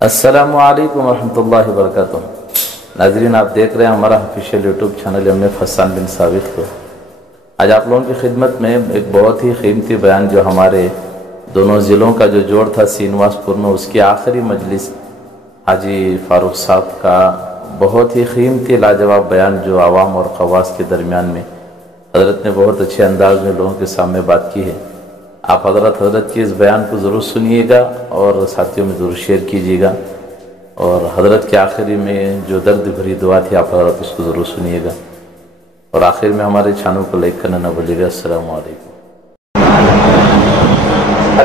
السلام علیکم ورحمۃ اللہ وبرکاتہ۔ ناظرین، آپ دیکھ رہے ہیں ہمارا official YouTube channel M F Hassan bin Sabit کو۔ آج آپ لوگوں کی خدمت میں ایک بہت ہی قیمتی بیان جو ہمارے دونوں ضلعوں کا جو جوڑ تھا سینواس پور میں، اس کی آخری مجلس حاجی فاروق صاحب کا بہت ہی قیمتی لاجواب بیان جو عوام اور خواص کے درمیان میں حضرت نے بہت اچھے انداز میں لوگوں کے سامنے بات کی ہے۔ آپ حضرت کے اس بیان کو ضرور سنیے گا اور ساتھیوں میں ضرور شیئر کیجیے گا، اور حضرت کے آخری میں جو درد بھری دعا تھی آپ حضرت اس کو ضرور سنیے گا، اور آخر میں ہمارے چینل کو لائک کرنا نہ بھولیے گا۔ السلام علیکم۔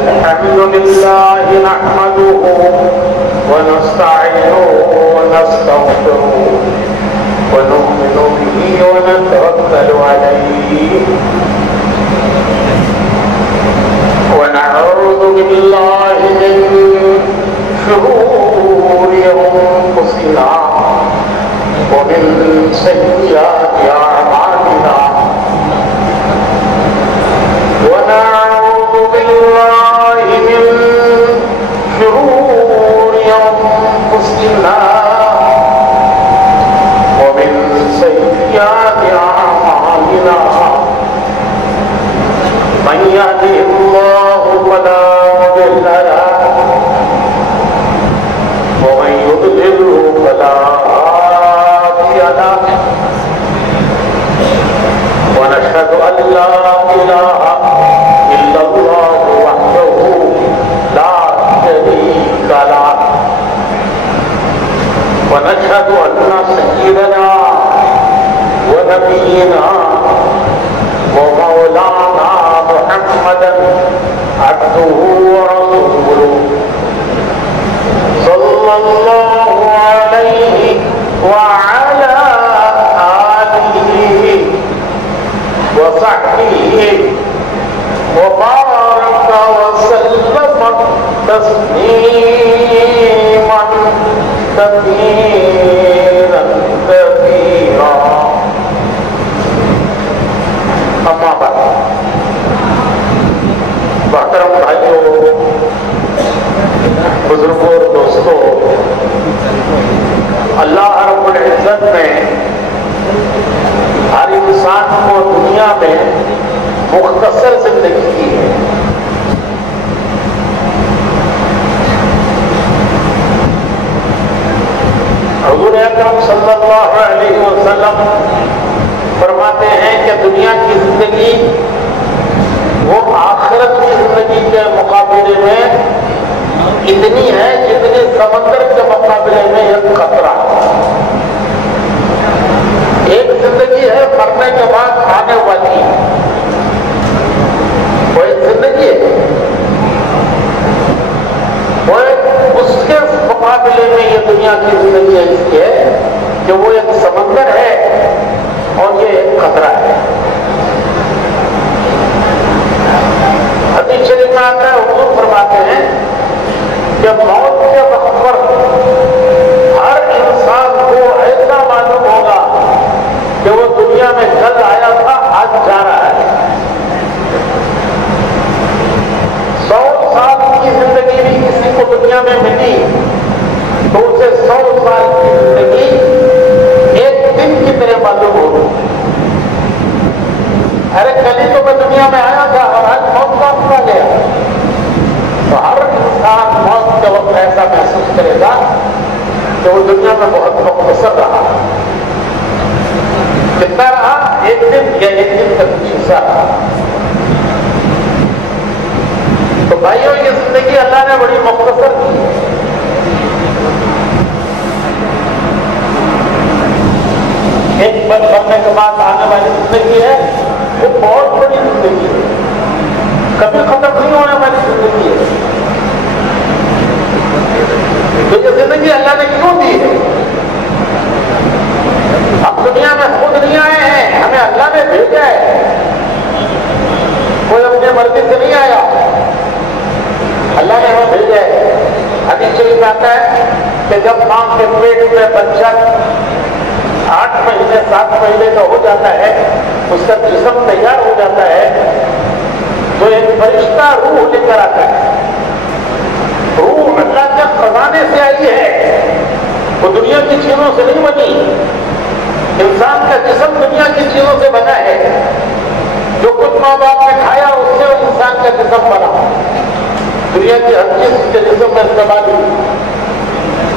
الحمدللہ نحمدہ ونستعینہ ونستغفرہ ونؤمن بہ ونتوکل علیہ ونعوذ باللہ من شرور انفسنا ومن سیئات اعمالنا ونعوذ باللہ من شرور انفسنا ومن سیئات اعمالنا من يهده الله فلا مضل له ومن يضلل فلا هادي له ونشهد أن لا إله إلا الله وحده لا شريك له ونشهد أن سيدنا ونبينا ومولانا محمدا عبده ورسوله صلى الله عليه وعلى آله وصحبه وبارك وسلم تسليما كثيرا كثيرا اما بعد۔ محترم بھائیوں، بزرگوں اور دوستوں، اللہ رب العزت نے ہر انسان کو دنیا میں مختصر زندگی کی ہے۔ حضور اکرم صلی اللہ علیہ وسلم فرماتے ہیں کہ دنیا کی زندگی وہ آخرت کی زندگی کے مقابلے میں اتنی ہے جتنی سمندر کے مقابلے میں ایک قطرہ۔ ایک زندگی ہے مرنے کے بعد آنے والی، وہ ایک زندگی ہے، وہ اس کے مقابلے میں یہ دنیا کی زندگی ایسی ہے کہ وہ ایک سمندر ہے اور یہ ایک قطرہ ہے۔ حدیث شریف میں آتا ہے، حضور فرماتے ہیں کہ موت کے وقت پر ہر انسان کو ایسا معلوم ہوگا کہ وہ دنیا میں کل آیا تھا، آج جا رہا ہے۔ 100 سال کی زندگی بھی کسی کو دنیا میں ملی تو اسے 100 سال کی زندگی ایک دن کی طرح معلوم ہوگی۔ ارے کل ہی تو میں دنیا میں آیا تھا اور آج موت کا وقت آ گیا۔ تو ہر انسان موت کے وقت ایسا محسوس کرے گا کہ وہ دنیا میں بہت مختصر رہا۔ کتنا رہا؟ ایک دن یا ایک دن کا کچھ حصہ رہا۔ تو بھائیوں، یہ زندگی اللہ نے بڑی مختصر کی ہے۔ ایک بار مرنے کے بعد آنے والی زندگی ہے، وہ بہت بڑی زندگی ہے، کبھی ختم نہیں ہونے والی زندگی ہے۔ تو یہ زندگی اللہ نے کیوں دی ہے؟ ہم دنیا میں خود نہیں آئے ہیں، ہمیں اللہ نے بھیجا ہے۔ کوئی اپنی مرضی سے نہیں آیا، اللہ نے ہمیں بھیجا ہے۔ حدیث شریف میں آتا ہے کہ جب ماں کے پیٹ میں بچہ 8 مہینے 7 مہینے کا ہو جاتا ہے، اس کا جسم تیار ہو جاتا ہے، تو ایک فرشتہ روح لے کر آتا ہے۔ روح اللہ کے خزانے سے آئی وہ دنیا کی چیزوں سے نہیں بنی. انسان کا جسم دنیا کی چیزوں سے بنا ہے. جو کچھ ماں باپ نے کھایا اس سے وہ انسان کا جسم بنا. دنیا کی ہر چیز کے جسم میں استعمال ہوئی،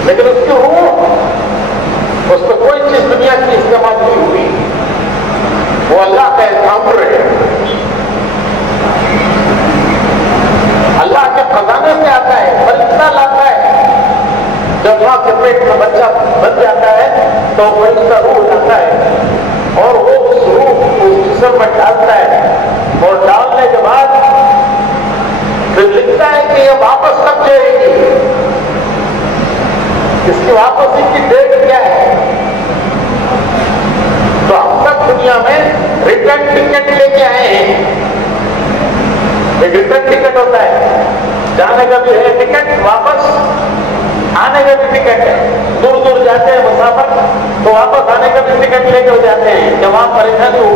لیکن اس کی روح، اس پہ کوئی چیز دنیا کی استعمال نہیں ہوئی. وہ اللہ کا احسان ہے. اللہ کے خزانے سے آتا ہے، فرشتہ لاتا ہے. جب ماں کے پیٹ میں بچہ بن جاتا ہے تو فرشتہ روح لاتا ہے اور وہ اس روح اس جسم میں ڈالتا ہے، اور ڈالنے کے بعد پھر لکھتا ہے کہ یہ واپس کب جائے گی، اس کی واپسی کی ڈیٹ کیا ہے. تو ہم سب دنیا میں ریٹرن ٹکٹ لے کے آئے ہیں. ایک ریٹرن ٹکٹ ہوتا ہے، جانے کا بھی ہے ٹکٹ، واپس آنے کا بھی ٹکٹ ہے. دور دور جاتے ہیں مسافر تو واپس آنے کا بھی ٹکٹ لے کر جاتے ہیں کہ وہاں پریشانی ہو.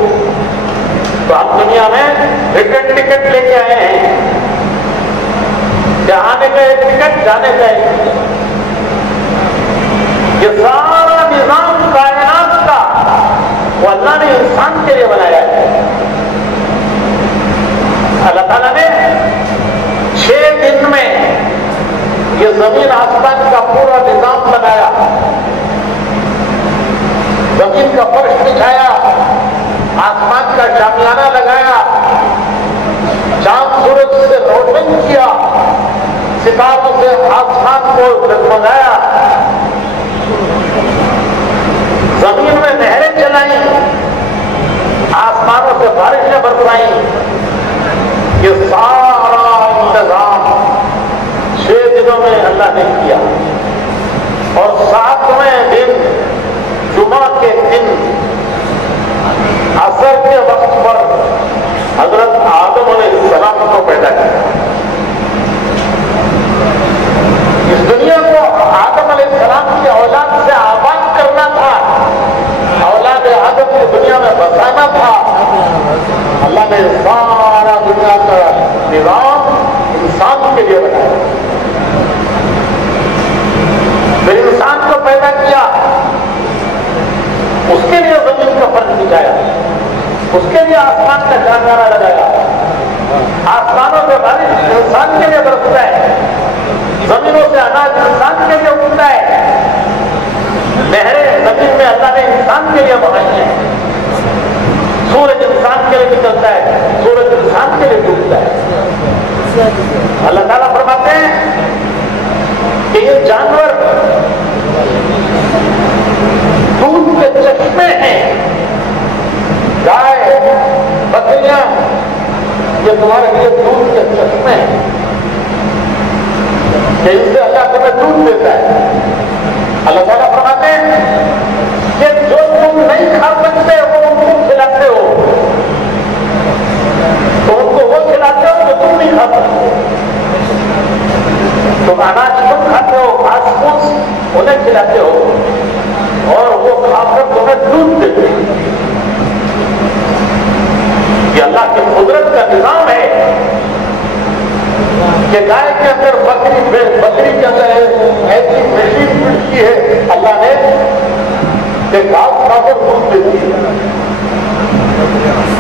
تو ہم دنیا میں ریٹرن ٹکٹ لے کے آئے ہیں کہ آنے کا ایک ٹکٹ، جانے کا ایک ٹکٹ. یہ سارا نظام کائنات کا وہ اللہ نے انسان کے لیے بنایا ہے. اللہ تعالیٰ نے 6 دن میں یہ زمین آسمان کا پورا نظام بنایا. زمین کا فرش بچھایا، آسمان کا شامیانہ لگایا، چاند سورج سے روشن کیا، ستاروں سے آسمان کو جگمگایا، زمین میں نہریں چلائیں، آسمانوں سے بارشیں برسائیں. یہ سارا انتظام 6 دنوں میں اللہ نے کیا. اور 7ویں دن جمعہ کے دن عصر کے وقت پر حضرت آدم علیہ السلام کو پیدا کیا. اس دنیا کو آدم علیہ السلام کی اولاد سے آباد کرنا تھا، اولاد آدم کی دنیا میں بسانا تھا. اللہ نے سارا دنیا کا نظام انسان کے لیے بنایا. پھر انسان کو پیدا کیا، اس کے لیے زمین کا فرش بچھایا، اس کے لیے آسمان کا شامیانہ لگایا. آسمانوں سے بارش انسان کے لیے برستا ہے، زمینوں سے اناج انسان کے لیے اگتا ہے. نہریں زمین میں اللہ نے انسان کے لیے بنائی ہیں. سورج انسان کے لیے نکلتا ہے، سورج انسان کے لیے ڈوبتا ہے. اللہ تعالیٰ فرماتے ہیں کہ یہ جانور دودھ کے چشمے ہیں. گائے، بکریاں، یہ تمہارے لیے دودھ کے چشمے ہیں کہ ان سے اللہ تمہیں دودھ دیتا ہے. اللہ تعالیٰ فرماتے ہیں کہ جو تم نہیں کھا سکتے وہ ان کو کھلاتے ہو، تو ان کو وہ کھلاتے ہو جو تم نہیں کھا سکتے. تم اناج تم کھاتے ہو، گھاس پھوس انہیں کھلاتے ہو، اور وہ کھا کر تمہیں دودھ دیتے ہیں. یہ اللہ کی قدرت کا نظام ہے کہ گائے کے اندر بکری کے اندر ایسی مشین پڑتی ہے اللہ نے کہ گھاس کھا کر دودھ دیتی ہے.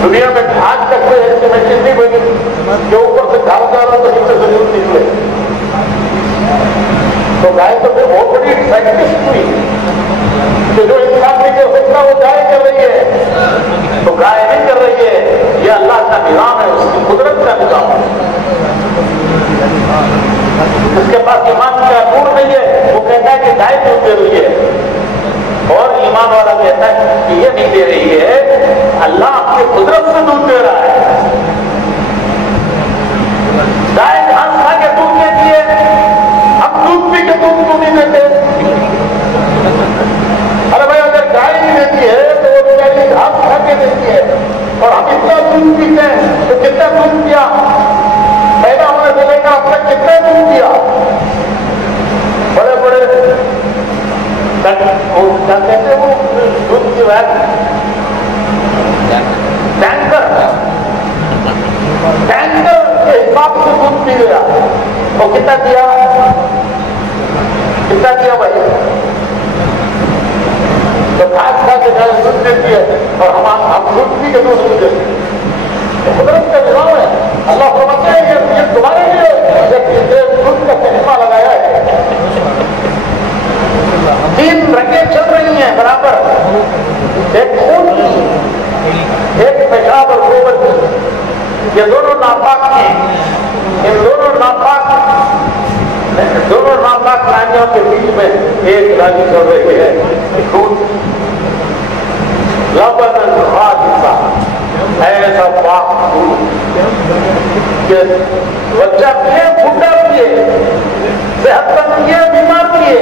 دنیا میں آج تک کوئی ایسی مشین نہیں بنی کہ اوپر سے گھاس ڈالو تو نیچے سے دودھ نکلے. تو گائے تو پھر بہت بڑی سائنٹسٹ ہوئی کہ جو انسان نہیں کر سکتا وہ گائے کر رہی ہے، تو گائے نہیں کر رہی ہے. یہ اللہ کا نظام ہے، اس کی قدرت کا نظام ہے. اس کے پاس ایمان کا نور نہیں ہے، وہ کہتا ہے کہ گائے دودھ دے رہی ہے، اور ایمان والا کہتا ہے کہ یہ نہیں دے رہی ہے، اللہ اپنی قدرت سے دودھ دے رہا ہے. گائے گھاس کھا کے دودھ دیتی ہے، اب دودھ پی کے دودھ کیوں نہیں دیتے؟ ارے بھائی اگر گائے نہیں دیتی ہے تو وہ بیچاری گھاس کھا کے دیتی ہے، اور ہم اتنا دودھ پیتے ہیں تو کتنا دودھ پیا؟ پیدا ہونے سے لے کر اب تک کتنا دودھ پیا؟ بڑے بڑے کیا کہتے ہیں وہ دودھ کی بات، ٹینکر کے حساب سے دودھ پی گیا. وہ کتنا دیا بھائی؟ دودھ دیتی ہے اور ہم دودھ پی کے دودھ دیتے ہیں. قدرت کا نظام ہے. اللہ فرماتے ہیں یہ تمہارے لیے دودھ کا چشمہ لگایا ہے. 3 رنگیں چل رہی ہیں برابر, ایک خون کی, ایک پیشاب اور گوبر کی. یہ دونوں ناپاک ہیں. ان دونوں ناپاک رانیوں کے بیچ میں ایک رانی چل رہی ہے, خون. لبن خالصا, ایسا پاک دودھ کہ بچہ پیے, بڈھا پیے, صحت مند پیے, بیمار پیے.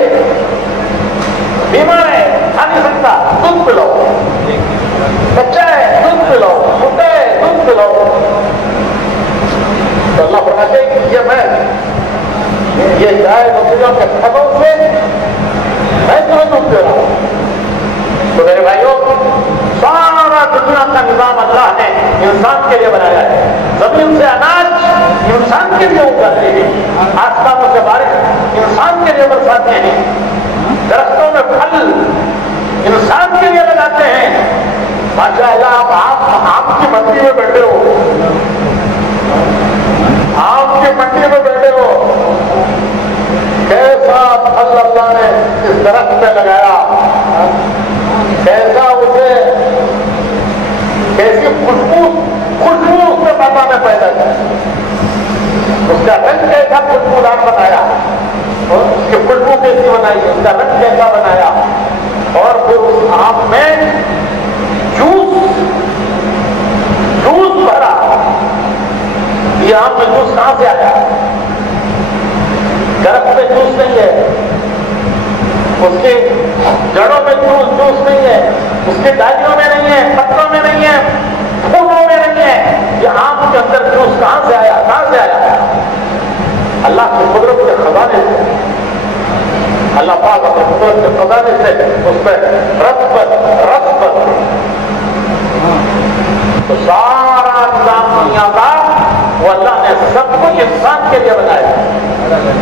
بیمار ہے کھا نہیں سکتا, دودھ پلاؤ. بچہ ہے دودھ پلاؤ, بڈھا ہے دودھ پلاؤ. تو اللہ فرماتے ہیں کہ یہ گائے بکریوں کے پھلوں سے میں تمہیں دودھ دے رہا ہوں. تو میرے بھائیوں, سارا دنیا کا نظام اللہ نے انسان کے لیے بنایا ہے. زمین سے اناج انسان کے لیے اگاتے ہیں, آسمانوں سے بارش انسان کے لیے برساتے ہیں, درختوں میں پھل انسان کے لیے لگاتے ہیں. ماشاء اللہ, آپ کی منڈی میں بیٹھے ہو, آپ کی منڈی میں بیٹھے ہو, کیسا پھل اللہ نے اس درخت میں لگایا, کیسا اسے, کیسی خوشبو اس کے پتا میں پیدا کیا, اس کا رنگ کیسا خوشبودار بنایا, اس کی خوشبو کیسی بنائی, اس کا رنگ کیسا بنایا, اور پھر اس آم میں جوس بھرا. یہ آم میں جوس کہاں سے آیا؟ درخت میں جوس نہیں ہے, اس کی جڑوں میں جوس نہیں ہے, اس کی ڈالیوں میں نہیں ہے, پتوں میں نہیں ہے, پھولوں میں نہیں ہے. یہ آم کے اندر جوس کہاں سے آیا؟ اللہ کی قدرت کے خزانے سے. اللہ پاک اپنے قدرت کے خزانے سے اس پہ رت تو سارا نظام دنیا کا وہ اللہ نے سب کچھ انسان کے لیے بنایا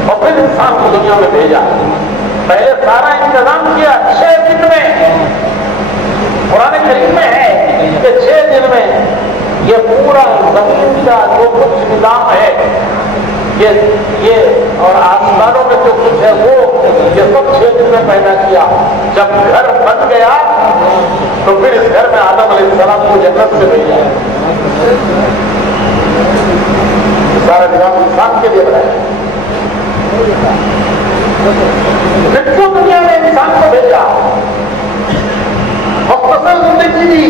اور پھر انسان کو دنیا میں بھیجا. پہلے سارا انتظام کیا 6 دن میں. قرآن کریم میں ہے کہ 6 دن میں یہ پورا زمین کا جو کچھ نظام ہے, یہ اور آسمانوں میں جو کچھ ہے وہ یہ سب 6 دن میں پیدا کیا. جب گھر بن گیا تو پھر اس گھر میں آدم علیہ السلام کو جنت سے بھیجا. سارا نظام انسان کے لیے بنایا. کیوں دنیا نے انسان کو بھیجا, مختصر زندگی دی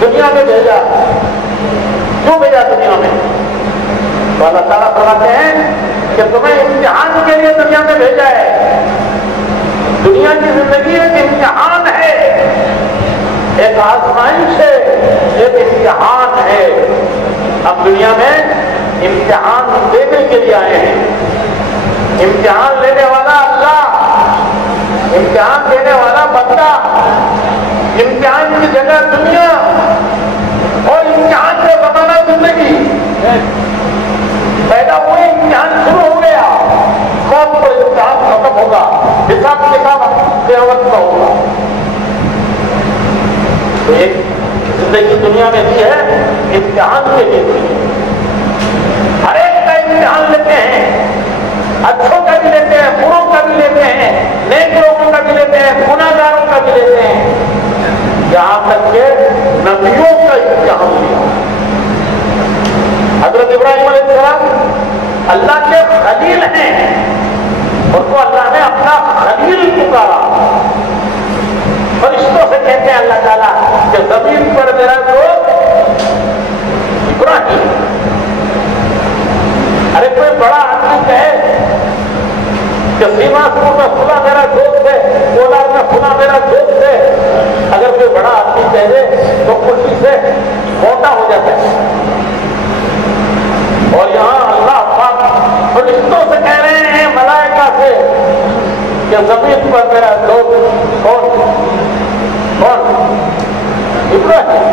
دنیا میں بھیجا. کیوں بھیجا دنیا میں؟ تو اللہ تعالیٰ فرماتے ہیں کہ تمہیں امتحان کے لیے دنیا میں بھیجا ہے. دنیا کی زندگی ایک امتحان ہے, ایک آزمائش ہے, ایک امتحان ہے. اب دنیا میں امتحان دینے کے لیے آئے ہیں. امتحان لینے والا اللہ, امتحان دینے والا بندہ, امتحان کی جگہ دنیا اور امتحان سے بنانا زندگی. پیدا ہوئے امتحان شروع ہو گیا, موت پر امتحان ختم ہوگا, حساب کتاب قیامت کا ہوگا. تو ایک زندگی دنیا میں دی ہے امتحان کے لیے. ہر ایک کا امتحان لیتے ہیں, اچھوں کا بھی لیتے ہیں, بروں کا بھی لیتے ہیں, نیک لوگوں کا بھی لیتے ہیں, گناہگاروں کا بھی لیتے ہیں, یہاں تک کہ نبیوں کا امتحان لیا. حضرت ابراہیم علیہ السلام اللہ کے خلیل ہیں, ان کو اللہ نے اپنا خلیل پکارا. فرشتوں سے کہتے ہیں اللہ تعالیٰ کہ زمین پر میرا دوست ابراہیم. ارے کوئی بڑا آدمی کہے کہ سیما سور میں کھلا میرا دوست ہے, کولار میں کھلا میرا دوست ہے, اگر کوئی بڑا آدمی کہہ دے تو خوشی سے موٹا ہو جاتا ہے. اور یہاں اللہ پاک فرشتوں سے کہہ رہے ہیں, ملائکہ سے, کہ زمین پر میرا دوست کون ابراہیم.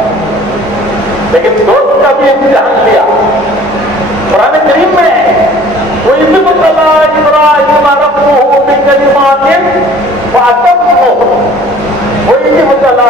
لیکن دوست کا بھی امتحان لیا. قرآن کریم میں وَإِذِ ابْتَلَىٰ إِبْرَاهِيمَ رَبُّهُ بِكَلِمَاتٍ فَأَتَمَّهُنَّ وَإِذِ ابْتَلَىٰ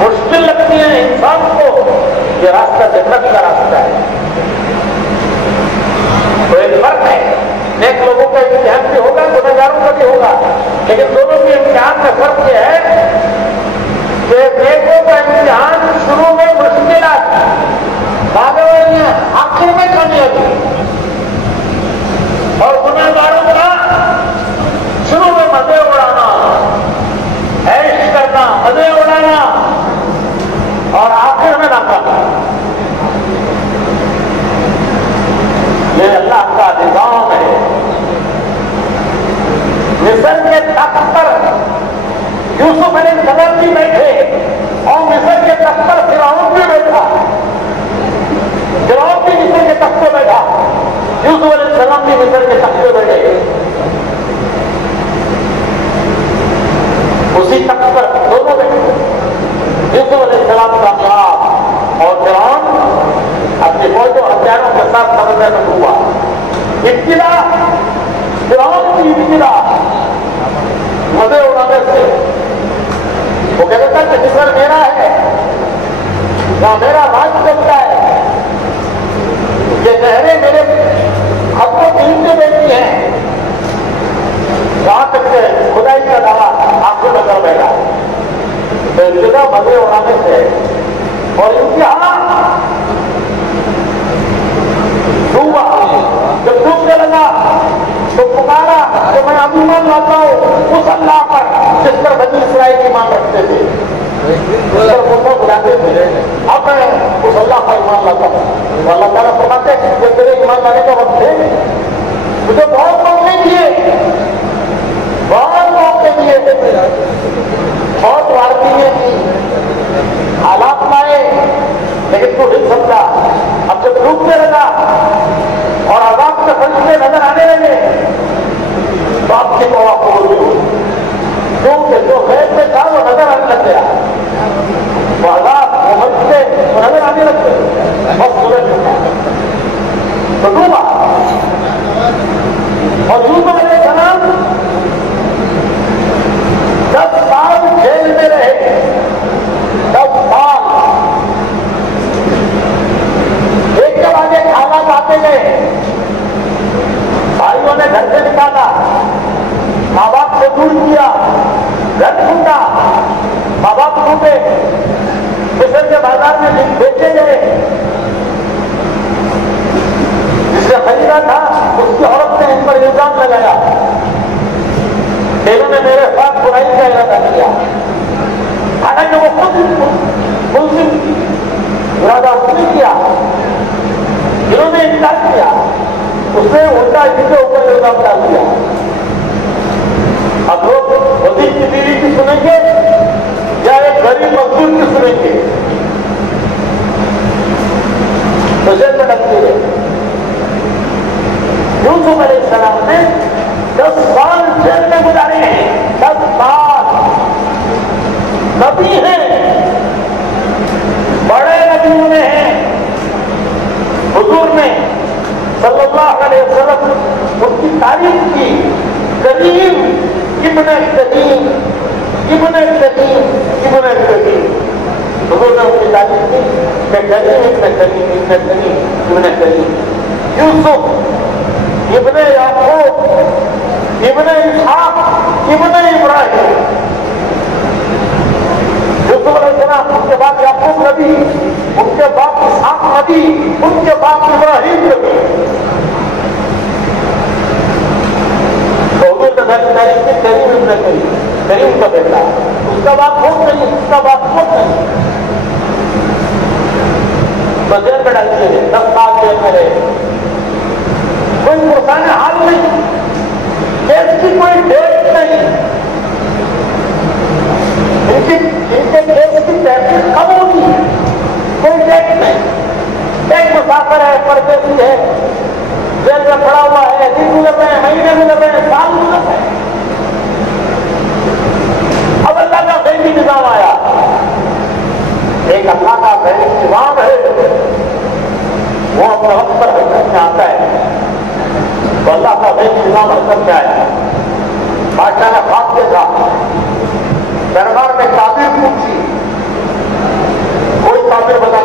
مشکل لگتی ہیں انسان کو، یہ راستہ جنت کا راستہ ہے. تو ایک فرق ہے، نیک لوگوں کا امتحان بھی ہوگا، گنہگاروں کا بھی ہوگا، لیکن دونوں کے امتحان میں فرق یہ ہے کہ نیکوں کا امتحان شروع میں مشکلات، بعد میں آخر میں کامیابی، اور گنہگاروں کا شروع میں مزے اڑانا، عیش کرنا، مزے اڑانا، اور آخر میں ناکامی. یہ اللہ کا نظام ہے. مصر کے تخت پر یوسف علیہ السلام بھی بیٹھے، اور مصر کے تخت پر فرعون بھی بیٹھا. فرعون بھی مصر کے تخت پہ بیٹھا، یوسف علیہ السلام بھی مصر کے تخت پہ بیٹھے. اسی تخت پر دونوں بیٹھے. یوسف علیہ السلام کامیاب اور فرعون اپنی فوج و ہتھیاروں کے ساتھ سمندر میں ڈوبا. ابتدا فرعون کی ابتدا مزے اڑانے سے، وہ کہتا تھا کہ مصر میرا ہے، وہاں میرا راج چلتا ہے، یہ نہریں میرے ہاتھوں کی نیچے بیٹھی ہیں، وہاں تک کہ خدائی کا دعویٰ آنکھوں میں کر بیٹھا. تو ابتدا مزے اڑانے سے اور امتحان ڈوبا. جب ڈوبنے لگا تو پکارا کہ میں اب ایمان لاتا ہوں اس اللہ پر جس پر بنی اسرائیل ایمان رکھتے تھے، اس پر موسیٰ بلاتے تھے. اب میں اس اللہ پر ایمان لاتا ہوں. اللہ تعالیٰ فرماتے ہیں کہ تیرے ایمان لانے کا وقت ہے، مجھے بہت موقع دیے، بہت موقع دیے، بہت وارتیاں کی، حالات لائے، لیکن تو نہیں سمجھا. اب جب ڈوبنے لگا اور عذاب کے فرشتے نظر آنے لگے تو آپ کی دعا قبول نہیں ہوئی، کیونکہ جو غیب میں تھا وہ نظر آنے لگ گیا. وہ عذاب وہ فرشتے وہ نظر آنے لگ گئے، بس سورج تو ڈوبا. اور یوسف علیہ السلام 10 سال جیل میں رہے. 10 سال ایک کے بعد ایک حالات آتے گئے. بھائیوں نے گھر سے نکالا، ماں باپ سے دور کیا، گھر ٹوٹا، ماں باپ ٹوٹے، مصر کے بازار میں بیچے گئے. جس نے خریدا تھا اس کی عورت نے ان پر الزام لگایا، انہوں نے میرے ساتھ برائی کا ارادہ کیا، حالانکہ وہ خود ملزم ارادہ اس نے کیا. انہوں نے انکار کیا، اس نے الٹا ان کے اوپر الزام ڈال دیا. اب لوگ وزیر کی بیوی کی سنیں گے یا ایک غریب مزدور کی سنیں گے؟ تو جیل میں ڈالتے ہیں. یوسف علیہ السلام نے 10 سال جیل میں گزارے ہیں. 10 سال نبی ہیں، بڑے نبیوں میں ہیں. حضور نے صلی اللہ علیہ وسلم ان کی تعریف کی، کریم ابن کریم ابن کریم ابن کریم. حضور نے ان کی تعریف کی کہ کریم ابن کریم ابن کریم ابن کریم. یوسف ابن یعقوب ابن اسحاق ابن ابراہیم. یوسف علیہ السلام، ان کے بعد یعقوب نبی، ان کے بعد اسحاق نبی، ان کے بعد ابراہیم نبی. تو حضور نے تعریف کی کریم ابن کریم، کریم کا بیٹا. اس کا باپ خود نہیں، اس کا باپ خود نہیں. تو جیل میں ڈال دیے، 10 سال جیل میں رہے. کوئی پرسان حال نہیں، کیس کی کوئی ڈیٹ نہیں. ان کے کیس کی تحقیق کب ہوگی؟ کوئی ڈیٹ نہیں. ایک مسافر ہے، پردیسی ہے، جیل میں پڑا ہوا ہے، دن گزر رہے ہیں، مہینے گزر رہے ہیں، سال گزر رہے ہیں. اب اللہ کا غیبی نظام آیا. ایک اللہ کا غیبی نظام ہے، وہ اپنے وقت پر حرکت میں آتا ہے. تو اللہ کا غیبی نظام حرکت میں آیا. بادشاہ نے خواب دیکھا، دربار میں تعبیر پوچھی،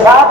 7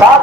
7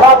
7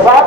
7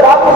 7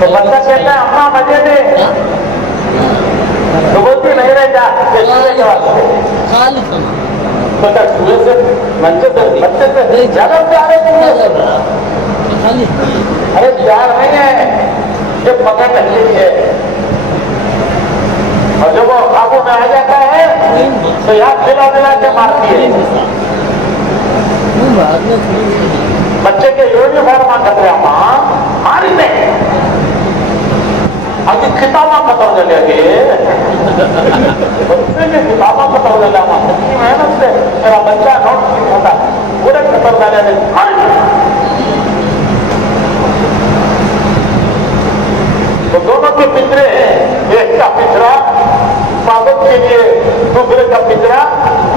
تو بچہ کہتا ہے اما مزے دے، تو بولتی نہیں رہ جا چوہے کے واسطے، تو کیا چوہے سے بچے سے زیادہ پیار ہے چوہے سے؟ ارے پیار نہیں ہے، یہ پکڑ رہی ہے، اور جب وہ قابو میں آ جاتا ہے تو یاد دلا دلا کے مارتی ہے۔ بچے کے یونیفارم کرتے ہیں ماں ماری نہیں، ابھی کتاباں ختم کر لگے، بچے کی کتاباں ختم کر لگا، اتنی محنت سے میرا بچہ نوٹ نہیں ہوتا، پورے ختم کر لگے۔ تو دونوں کے پنجرے ہیں، ایک کا پنجرا حفاظت کے لیے، دوسرے کا پنجرا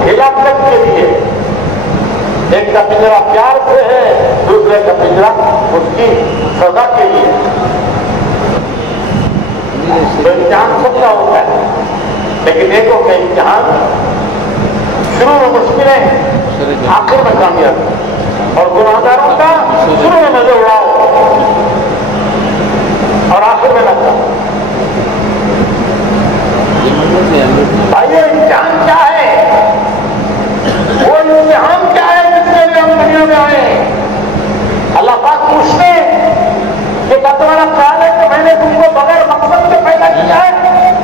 ہلاکت کے لیے، ایک کا پنجرا پیار سے ہے، دوسرے کا پنجرا اس کی سزا کے لیے۔ تو امتحان سب کا ہوتا ہے، لیکن ایکوں کا امتحان شروع میں مشکلیں، آخر میں کامیاب، اور گناہگاروں کا شروع میں مزے اڑاؤ اور آخر میں نہ کرو۔ بھائیو امتحان کیا ہے؟ وہ امتحان کیا ہے جس کے لیے ہم دنیا میں آئے؟ اللہ پاک پوچھتے ہیں کہ کیا تمہارا خیال ہے کہ میں نے تم کو بغیر مقصد کے پیدا کیا ہے؟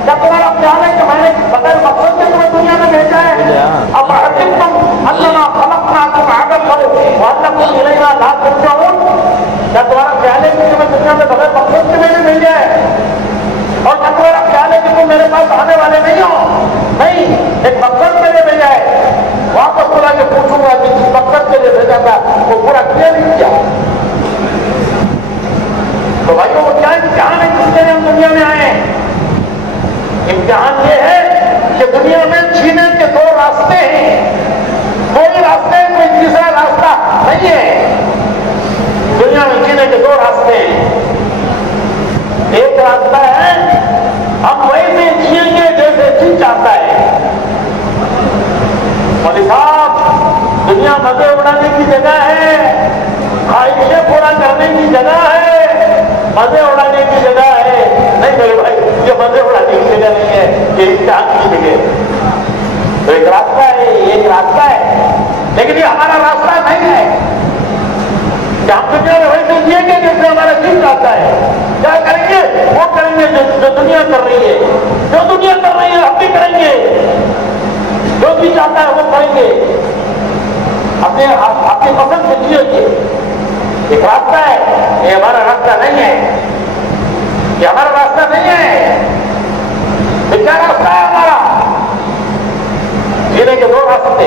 کیا تمہارا خیال ہے کہ میں نے بغیر مقصد کے تمہیں دنیا میں بھیجا ہے؟ اب تم اللہ خلقناکم عبثا وانکم الینا لا ترجعون، کیا تمہارا خیال ہے کہ تمہیں دنیا میں بغیر مقصد کے میں نے بھیجا ہے؟ اور کیا تمہارا خیال ہے کہ تم میرے پاس آنے والے نہیں ہو؟ نہیں، ایک مقصد کے لیے بھیجا ہے۔ واپس بلا کے پوچھوں گا کہ جس مقصد کے لیے بھیجا تھا وہ پورا کیا نہیں کیا؟ تو بھائیوں وہ کیا امتحان ہے جس کے لیے ہم دنیا میں آئے ہیں؟ امتحان یہ ہے کہ دنیا میں جینے کے دو راستے ہیں، کوئی راستے کوئی تیسرا راستہ نہیں ہے۔ دنیا میں جینے کے دو راستے ہیں، ایک راستہ ہے ہم ویسے جیئیں گے جیسے جی چاہتا ہے۔ مولوی صاحب دنیا مزے اڑانے کی جگہ ہے، خواہشیں پورا کرنے کی جگہ ہے، مزے اڑانے کی جگہ ہے۔ نہیں میرے بھائی، یہ مزے اڑانے کی جگہ نہیں ہے، یہ امتحان کی جگہ ہے۔ تو ایک راستہ ہے، ایک راستہ ہے، لیکن یہ ہمارا راستہ نہیں ہے کہ ہم دنیا میں ویسے جیئیں گے جیسے ہمارا جی چاہتا ہے۔ کیا کریں گے؟ وہ کریں گے جو دنیا کر رہی ہے، جو دنیا کر رہی ہے ہم بھی کریں گے، جو بھی چاہتا ہے وہ کریں گے، اپنی پسند سے جیئیں گے۔ ایک راستہ ہے، یہ ہمارا راستہ نہیں ہے، یہ ہمارا راستہ نہیں ہے۔ یہ کیا راستہ ہے ہمارا؟ جینے کے دو راستے۔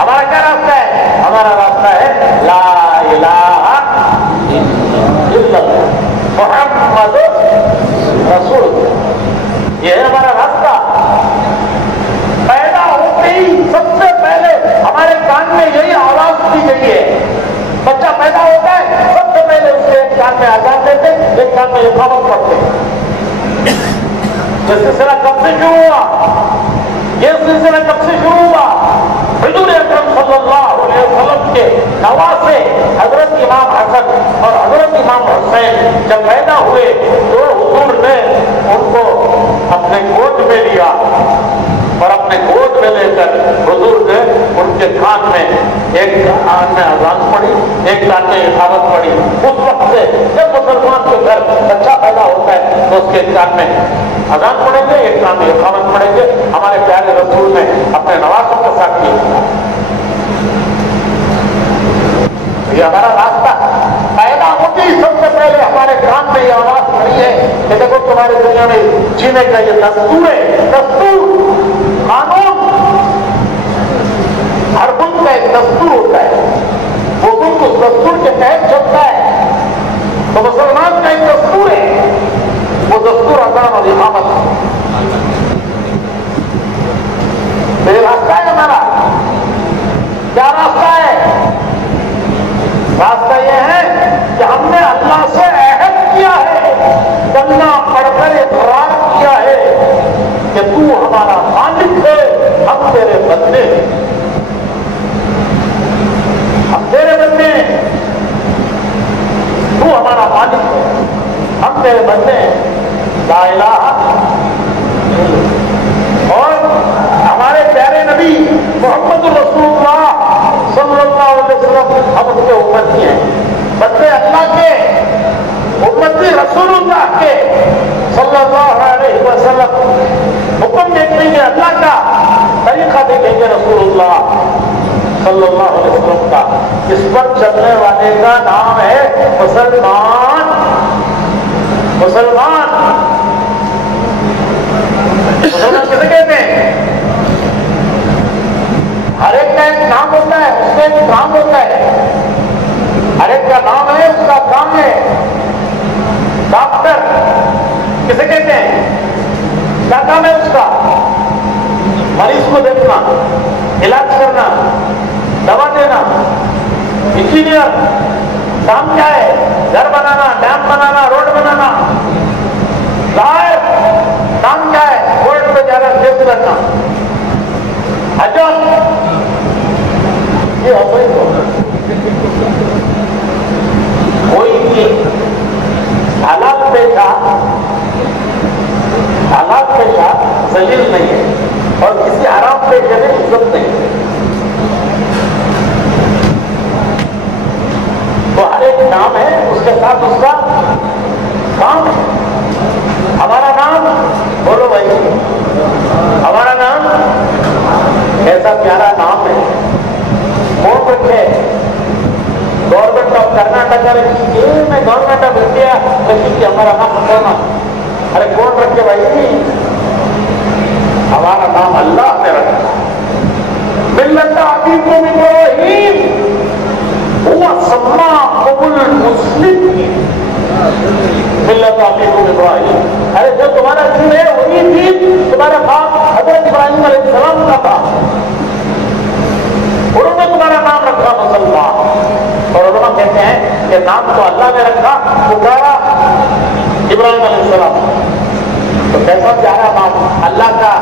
ہمارا کیا راستہ ہے؟ ہمارا راستہ ہے لا الہ الا اللہ محمد رسول اللہ، یہ ہے ہمارا راستہ۔ پیدا ہوتے ہی سب سے پہلے ہمارے کان میں یہی آواز دی گئی ہے۔ بچہ پیدا ہوتا ہے سب سے پہلے اس کے ایک کان میں اذان دیتے، ایک کان میں اقامت پڑھتے۔ یہ سلسلہ کب سے شروع ہوا؟ یہ سلسلہ کب سے شروع ہوا؟ حضور اکرم صلی اللہ علیہ وسلم کے نواسے حضرت امام حسن اور حضرت امام حسین جب پیدا ہوئے تو حضور نے ان کو اپنے گود میں لیا، اور اپنے گود میں لے کر حضور نے ان کے کان میں ایک کان میں اذان پڑھی، ایک کان میں اقامت پڑھی۔ اس وقت سے جب مسلمان کے گھر بچہ پیدا ہوتا ہے تو اس کے ایک کان میں اذان پڑھیں گے، ایک کان میں اقامت پڑھیں گے۔ ہمارے پیارے رسول نے اپنے نواسوں کے ساتھ کیا۔ یہ ہمارا راستہ پیدا ہوتی سب سے پہلے ہمارے کان میں یہ آواز پڑی ہے کہ دیکھو تمہاری دنیا میں جینے کا یہ دستور ہے، دستور قانون۔ ہر ملک کا ایک دستور ہوتا ہے، وہ ملک اس دستور کے تحت چلتا ہے۔ تو مسلمان کا ایک دستور ہے، وہ دستور اذان اور اقامت۔ یہ راستہ ہے ہمارا۔ کیا راستہ ہے؟ راستہ یہ ہے کہ ہم نے اللہ سے عہد کیا ہے، کلمہ پڑھ کر اقرار کیا ہے کہ تو ہمارا مالک ہے، ہم تیرے بندے ہیں، ہم تیرے بندے ہیں، تو ہمارا مالک ہے۔ حکم دیکھیں گے اللہ کا، طریقہ دیکھیں گے رسول اللہ صلی اللہ علیہ وسلم کا، اس پر چلنے والے کا نام ہے مسلمان۔ مسلمان مسلمان کسے کہتے ہیں؟ ہر ایک کا ایک نام ہوتا ہے، اس کا ایک کام ہوتا ہے، ہر ایک کا نام ہے، اس کا کام ہے۔ ڈاکٹر کسے کہتے ہیں؟ کیا کام ہے اس کا؟ مریض کو دیکھنا، علاج کرنا، دوا دینا۔ انجینئر کام کیا ہے؟ گھر بنانا، ڈیم بنانا، روڈ بنانا۔ لائر کام کیا ہے؟ کورٹ پہ جانا، کیس کرنا۔ حجت یہ ہوئی کوئی بھی حالات پیشہ ذلیل نہیں ہے اور کسی حرام پیشے میں عزت نہیں ہے۔ تو ہر ایک نام ہے، اس کے ساتھ اس کا کام ہے۔ ہمارا نام بولو بھائی، ہمارا نام ایسا پیارا نام ہے، کون رکھے؟ گورنمنٹ آف کرناٹک میں گورنمنٹ آف انڈیا کہ ہمارا نام رکھنا۔ ارے کون رکھے بھائی؟ ہمارا نام اللہ نے رکھا۔ ملت ابیکم ابراہیم ہوا سماکم المسلمین۔ ملت ابیکم ابراہیم، ارے جو تمہارا دین ہے وہی دین تمہارا باپ حضرت ابراہیم علیہ السلام کا تھا، انہوں نے تمہارا نام رکھا مسلمان۔ اور علماء کہتے ہیں کہ نام تو اللہ نے رکھا، پکارا ابراہیم علیہ السلام۔ تو کیسا پیارا نام اللہ کا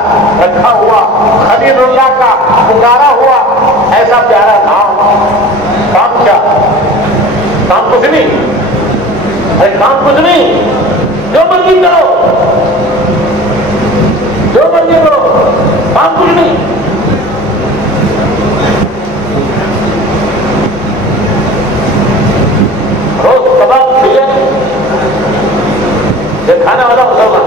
رکھا ہوا، خلیل اللہ کا پکارا ہوا، ایسا پیارا نام۔ کام کیا؟ کام کچھ نہیں، ارے کام کچھ نہیں، جو مرضی کرو، جو مرضی کرو، کام کچھ نہیں۔ روز کباب بریانی یہ کھانے والا مسلمان۔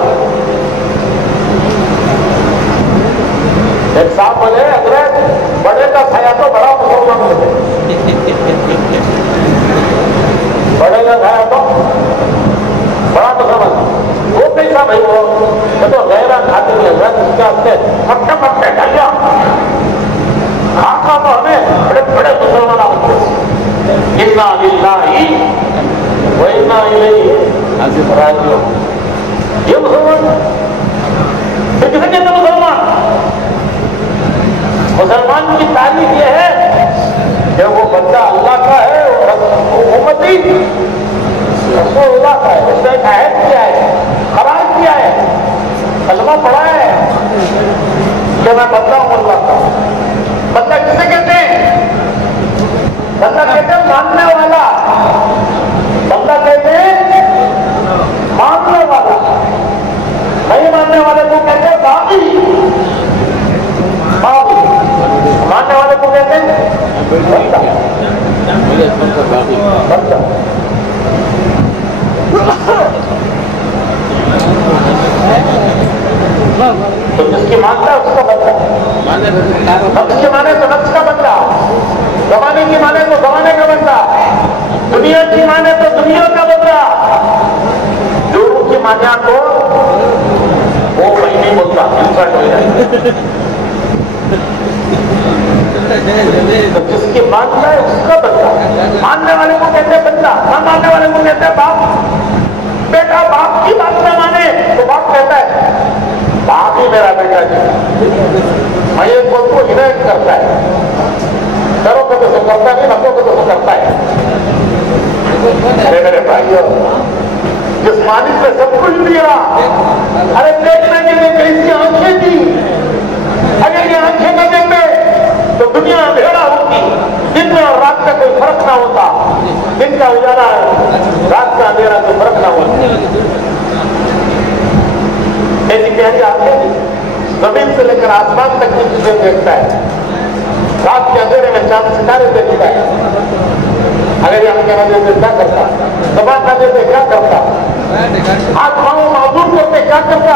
ایک صاحب بولے حضرت بڑے کا کھایا تو بڑا مسلمان ہوتے، بڑے کا کھایا تو بڑا مسلمان۔ وہ کیسا بھائی؟ وہ تو غیرہ کھاتے ہیں حضرت، اس کے ہاستے پکے پکے ڈالیا کھا تو ہمیں بڑے بڑے مسلمان ہوتے۔ انا للہ و انا الیہ راجعون۔ یہ مسلمان پھر کسے کہتے ہیں مسلمان؟ مسلمان کی تعریف یہ ہے کہ وہ بندہ اللہ کا ہے، امتی رسول اللہ کا ہے، اس نے ایک عہد کیا ہے، قرار کیا ہے، کلمہ پڑھا ہے کہ میں بندہ ہوں اللہ کا۔ بندہ کسے کہتے ہیں؟ بندہ کہتے ہیں ماننے والا، بندہ کہتے ہیں ماننے والا، نہیں ماننے والے کو کہتے ہیں باغی، باغی، ماننے والے کو کہتے ہیں بندہ، بندہ۔ تو جس کی مانتا ہے اس کا بندہ، نفس کی مانے تو نفس کا بندہ، زمانے کی مانے تو زمانے کا بندہ، دنیا کی مانے تو دنیا کا بندہ۔ جو کی مانا تو وہ کہیں نہیں بولتا، انسلٹ ہو جائے۔ تو جس کی مانتا ہے اس کا بندہ، ماننے والے کو کہتے ہیں بندہ، نہ ماننے والے کو کہتے ہیں باپ۔ بیٹا باپ کی بات نہ مانے تو باپ کہتا ہے باپ ہی میرا بیٹا جی، میں یہ کو ہدایت کرتا ہے، کرو کہ تو کرتا نہیں، نہ کو تو کرتا ہے۔ میرے بھائیوں، جسمانی سے سب کچھ دیا، ارے دیکھنے کے لیے کیسی آنکھیں دی، اگر یہ آنکھیں نہ دیتے تو دنیا اندھیرا ہوتی، دن میں اور رات کا کوئی فرق نہ ہوتا، دن کا اجالا ہے، رات کا اندھیرا کوئی فرق نہ ہوتا۔ ایسی پیاری آنکھیں زمین سے لے کر آسمان تک کی چیزیں دیکھتا ہے، رات کے اندھیرے میں چاند ستارے دیکھتا ہے۔ اگر یہ آنکھیں نہ دیتے کیا کرتا؟ زبان نہ دیتے کیا کرتا؟ ہاتھ پاؤں معذور کرتے کیا کرتا؟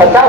50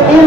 3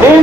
3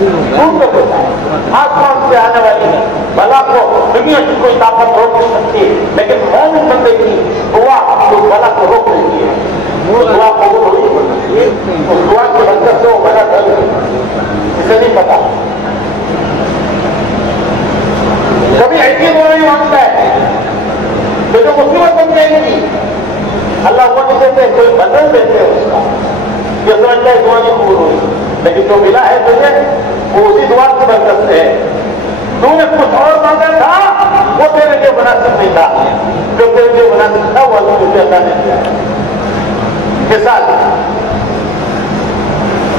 دور کر دیتا ہے. آسمان سے آنے والی بلا کو دنیا کی کوئی طاقت روک نہیں سکتی, لیکن مومن بندے کی دعا تو بلا کو روک لیتی ہے. وہ دعا قبول ہوئی, اس دعا کی برکت سے وہ بلا ڈر گئی, اسے نہیں پتا. کبھی ایسی دعا نہیں مانگتا ہے تو جو مصیبت بن جائے گی اللہ وہ نہیں دیتے, کوئی بدل دیتے ہیں اس کا, یہ سمجھتا ہے دعا نہیں قبول ہوئی, لیکن جو ملا ہے تجھے وہ اسی دعا کی برکت سے ہے. تو نے کچھ اور مانگا تھا وہ تیرے لیے مناسب نہیں تھا, جو تیرے لیے مناسب تھا وہ اللہ نے دیا. مثال,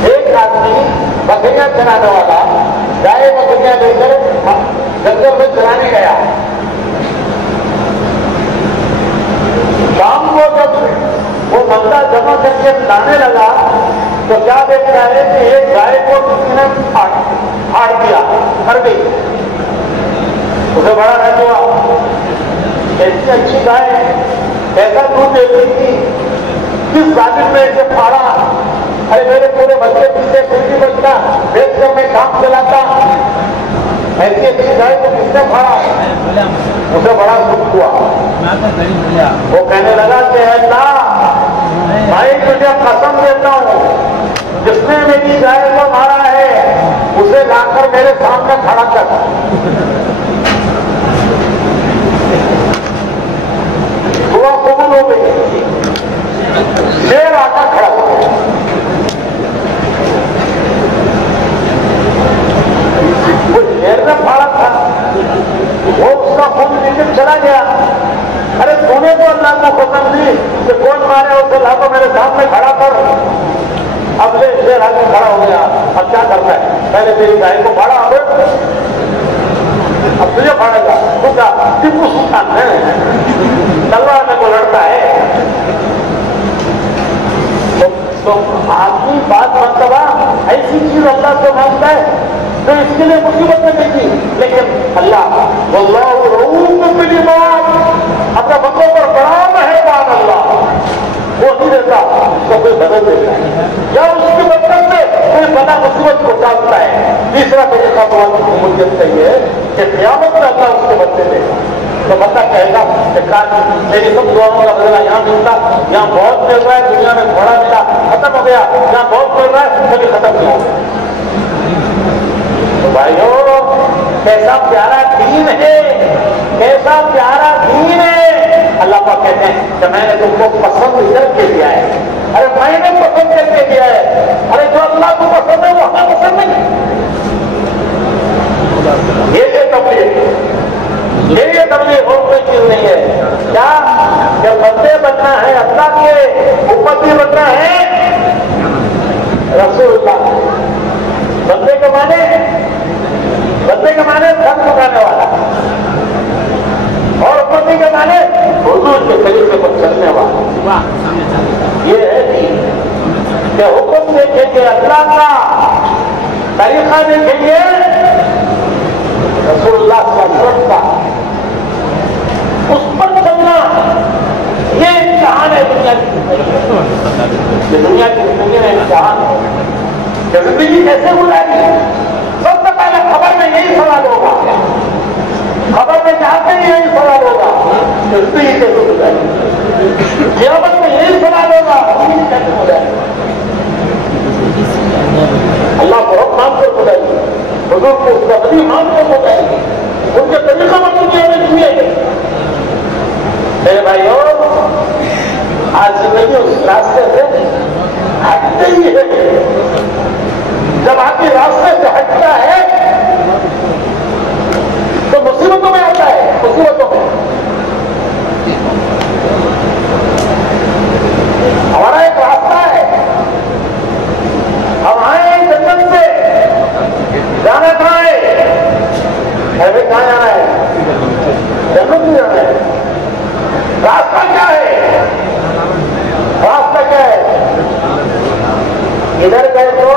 ایک آدمی بکریاں چرانے والا گائے بکریاں لے کر جنگل میں چرانے گیا. شام کو جب وہ بندہ جمع کر کے لانے لگا تو کیا دیکھتا ہے کہ ایک گائے کو کسی نے پھاڑ دیا, مر گئی. اسے بڑا رہ ہوا, ایسی اچھی گائے ایسا دودھ دے رہی تھی, کس ظالم نے اسے پھاڑا, ارے میرے پورے بچے پیچھے پھر بھی بچتا دیکھ کر میں کام چلاتا, ایسی اچھی گائے کو کس نے پھاڑا. اسے بڑا دکھ ہوا. وہ کہنے لگا کہ اللہ بھائی تجھے قسم دیتا ہوں جس نے میری گائے کو مارا ہے اسے لا کر میرے سامنے کھڑا کر. دعا قبول ہو گئی, شیر آ کر کھڑا ہو گیا. وہ شیر نے پھاڑا تھا, وہ اس کا خون نکل چلا گیا. ارے تو نے تو اللہ کو حکم دی کہ کون مارے اسے لا کر میرے سامنے کھڑا کر. اب لے شیر آ کر کھڑا ہو گیا. اب کیا کرنا ہے, پہلے میری گائے کو پھاڑا, اب تجھے پھاڑے گا. تو کیا ٹیپو سلطان ہے, تلوار میں کو لڑتا ہے. تو آدمی بات مرتبہ ایسی چیز اللہ سے مانگتا ہے تو اس کے لیے مصیبت میں دیکھی, لیکن اللہ واللہ رؤوف بالعباد, اپنے بندوں پر بڑا مہربان اللہ, وہ نہیں دیتا اس کو کوئی بدل دیتا ہے یا اس کی برکت سے کوئی بڑا مصیبت کو ٹالتا ہے. تیسرا طریقہ بہت قبولیت کا یہ ہے کہ قیامت میں اللہ اس کے بدلے دے گا. تو بندہ کہے گا کہ کاش میری سب دعاؤں کا بدلہ یہاں ملتا, یہاں بہت مل رہا ہے, دنیا میں تھوڑا ملا ختم ہو گیا, یہاں بہت مل رہا ہے کبھی ختم نہیں ہو گیا. تو بھائیو کیسا پیارا دین ہے, کیسا پیارا دین ہے. اللہ پاک کہتے ہیں کہ میں نے تم کو پسند کر کے دیا ہے. ارے میں نے پسند کر کے دیا ہے, ارے جو اللہ کو پسند ہے وہ ہمیں پسند نہیں. یہ تبلیغ اور کوئی چیز نہیں ہے. کیا کہ بندے بننا ہے اللہ کے, امتی بننا ہے رسول اللہ. بندے کے معنی سب چکانے والا, اور امتی کے معنی حضور کے طریقے پر چلنے والا. یہ ہے کہ حکم دیکھیں گے اللہ کا, طریقہ دیکھیں گے رسول اللہ صلی اللہ علیہ وسلم کا, اس پر چلنا. یہ امتحان ہے دنیا کی, دنیا کی زندگی میں امتحان ہے کہ زندگی کیسے گزاری. سب سے پہلے خبر میں یہی سوال ہوگا, خبر میں جاتے ہی یہی سوال ہوگا کہ زندگی کیسے گزاری. قیامت میں یہی سوال ہوگا زندگی کیسے گزاری. اللہ کو رب مان کر گزاری, حضور کو اس کا ولی مان کر گزاری, ان کے طریقہ پر دنیا میں جیے. میرے بھائیو آج زندگی اس راستے سے ہٹتے ہی ہے. جب آدمی راستے سے ہٹتا ہے تو مصیبتوں میں آتا ہے, مصیبتوں میں. ہمارا ایک راستہ ہے, ہم آئے جنت سے, جانا کہاں ہے, کہاں جانا ہے, جنت میں جانا ہے. راستہ کیا ہے, راستہ کیا ہے, ادھر گئے تو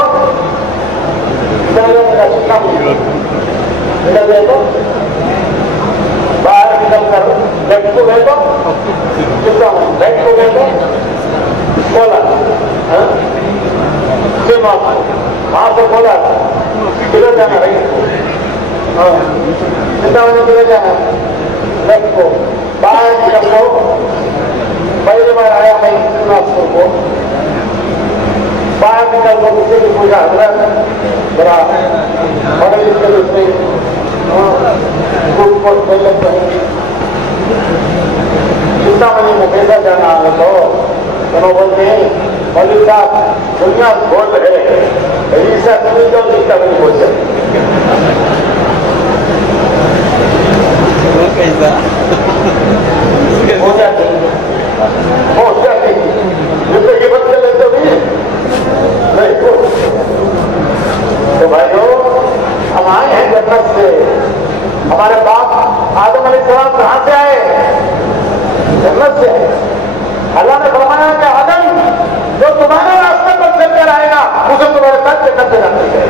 وہاں سے بولا کدھر جانا رہی کتنا بجے کدھر جانا لیفٹ کو باہر جب کو پہلی بار آیا میں ناگپور کو باہر نکل کو کسی بھی پوچھا حضرت ذرا پڑھے لکھے دوسرے اسکول کو کھیل لگتے ہیں کتنا بجے میں کیسا جانا ہے تو انہوں بولتے ہیں مولوی صاحب دنیا گول ہے ایسا تمہیں تو جتنا بھی ہو سکے ہو جاتی جیسے یہ بچے لیتے بھی نہیں تو بھائیو ہم آئے ہیں جنت سے ہمارے باپ آدم علیہ السلام کہاں سے آئے جنت سے اللہ نے فرمایا کہ آدم جو تمہارے راستے پر چل کر آئے گا اسے تمہارے ساتھ جنت سے جانے گئے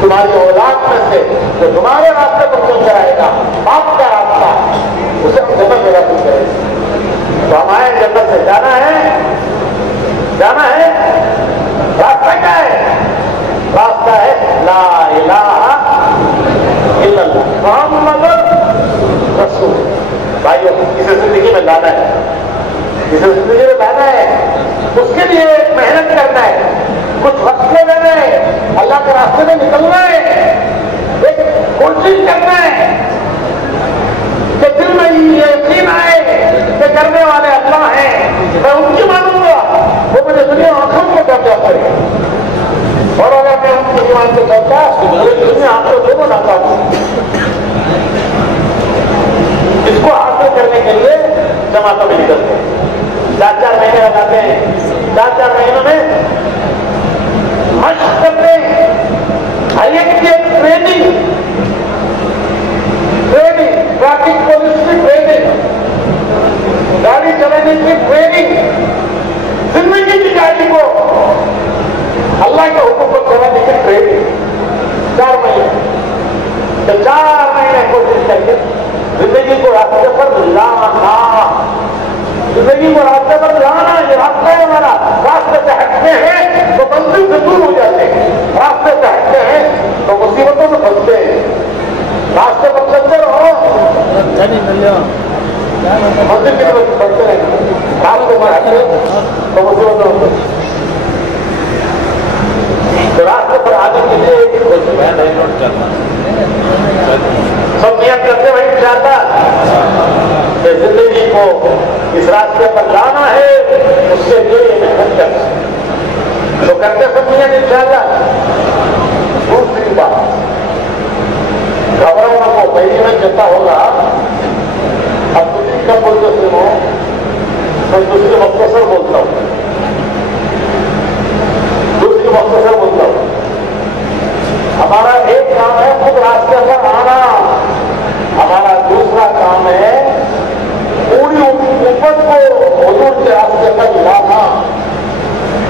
تمہاری اولاد میں سے جو تمہارے راستے پر چل کر آئے گا باپ کا راستہ اسے ہم جنت میں رکھ کریں تو ہم آئے جنت سے جانا ہے راستہ کیا ہے راستہ ہے لا الہ الا اللہ محمد رسول بھائیو اسے زندگی میں لانا ہے اس کے لیے محنت کرنا ہے کچھ وقت لینا ہے اللہ کے راستے میں نکلنا ہے ایک کوشش کرنا ہے کہ دل میں یہ یقین آئے کہ کرنے والے اللہ ہیں میں ان کی مانوں گا وہ مجھے دنیا آنکھوں کو قبضہ کرے اور اگر میں ان کی ایمان سے کرتا یہ دنیا آپ کو دونوں ناکام ہوں اس کو حاصل کرنے کے لیے جماعتوں میں نکلتے ہیں 4 مہینے لگاتے ہیں 4 مہینوں میں مشق کرتے ہیں ہر ایک کی ٹریننگ ٹریفک پولیس کی ٹریننگ گاڑی چلانے کی ٹریننگ زندگی کی گاڑی کو اللہ کے حکم کو چلانے کی ٹریننگ 4 مہینے تو 4 مہینے کوشش کر کے زندگی کو راستے پر لانا زندگی کو راستے پر لانا یہ راستہ ہے ہمارا راستے سے ہٹتے ہیں تو منزل سے دور ہو جاتے ہیں راستے سے ہٹتے ہیں تو مصیبتوں میں پھنستے ہیں راستے پر چلتے رہو منزل کی طرف پڑھتے ہیں راستے پر ہٹتے تو مصیبتوں میں پھنستے تو راستے پر آنے کے لیے سب نیت کرتے ہیں انشاءاللہ کہ زندگی کو اس راستے پر لانا ہے اس کے لیے محنت کرنا تو کرتے سب نیت انشاءاللہ دوسری بات گھبراؤں کو پہلی میں چلتا ہوگا اب دوسری کب بولتے سنو میں دوسری مختصر بولتا ہوں ہمارا ایک کام ہے خود راستے پر آنا ہمارا دوسرا کام ہے پوری امت کو حضور کے راستے پر لانا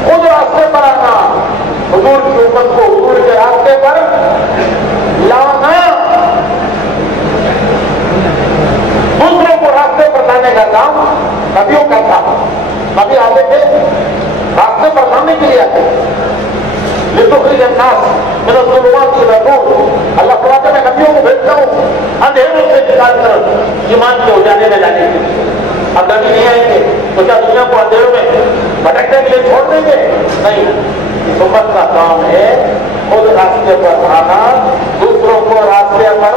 خود راستے پر آنا حضور کی امت کو حضور کے راستے پر لانا دوسروں کو راستے پر لانے کا کام نبیوں کا کام نبی آتے تھے راستے پر لانے کے لیے آتے لتخرج الناس من الظلمات الى النور اللہ فرماتا ہے میں نبیوں کو بھیجتا ہوں اندھیروں سے نکال کر ایمان کے اجالے میں لانے کے لیے اب نبی نہیں آئیں گے تو کیا دنیا کو اندھیروں میں بھٹکنے کے لیے چھوڑ دیں گے نہیں اس امت کا کام ہے خود راستے پر آنا دوسروں کو راستے پر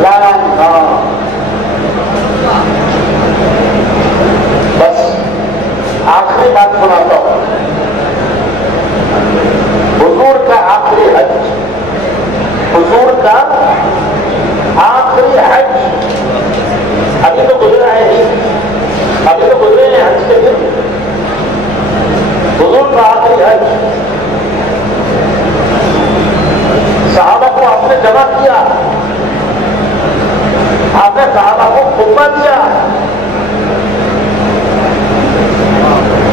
لانا بس آخری بات سناتا ہوں حضور کا آخری حج ابھی تو گزرا ہے ابھی تو گزرے ہیں حج کے دن حضور کا آخری حج صحابہ کو آپ نے جمع کیا آپ نے صحابہ کو خطبہ دیا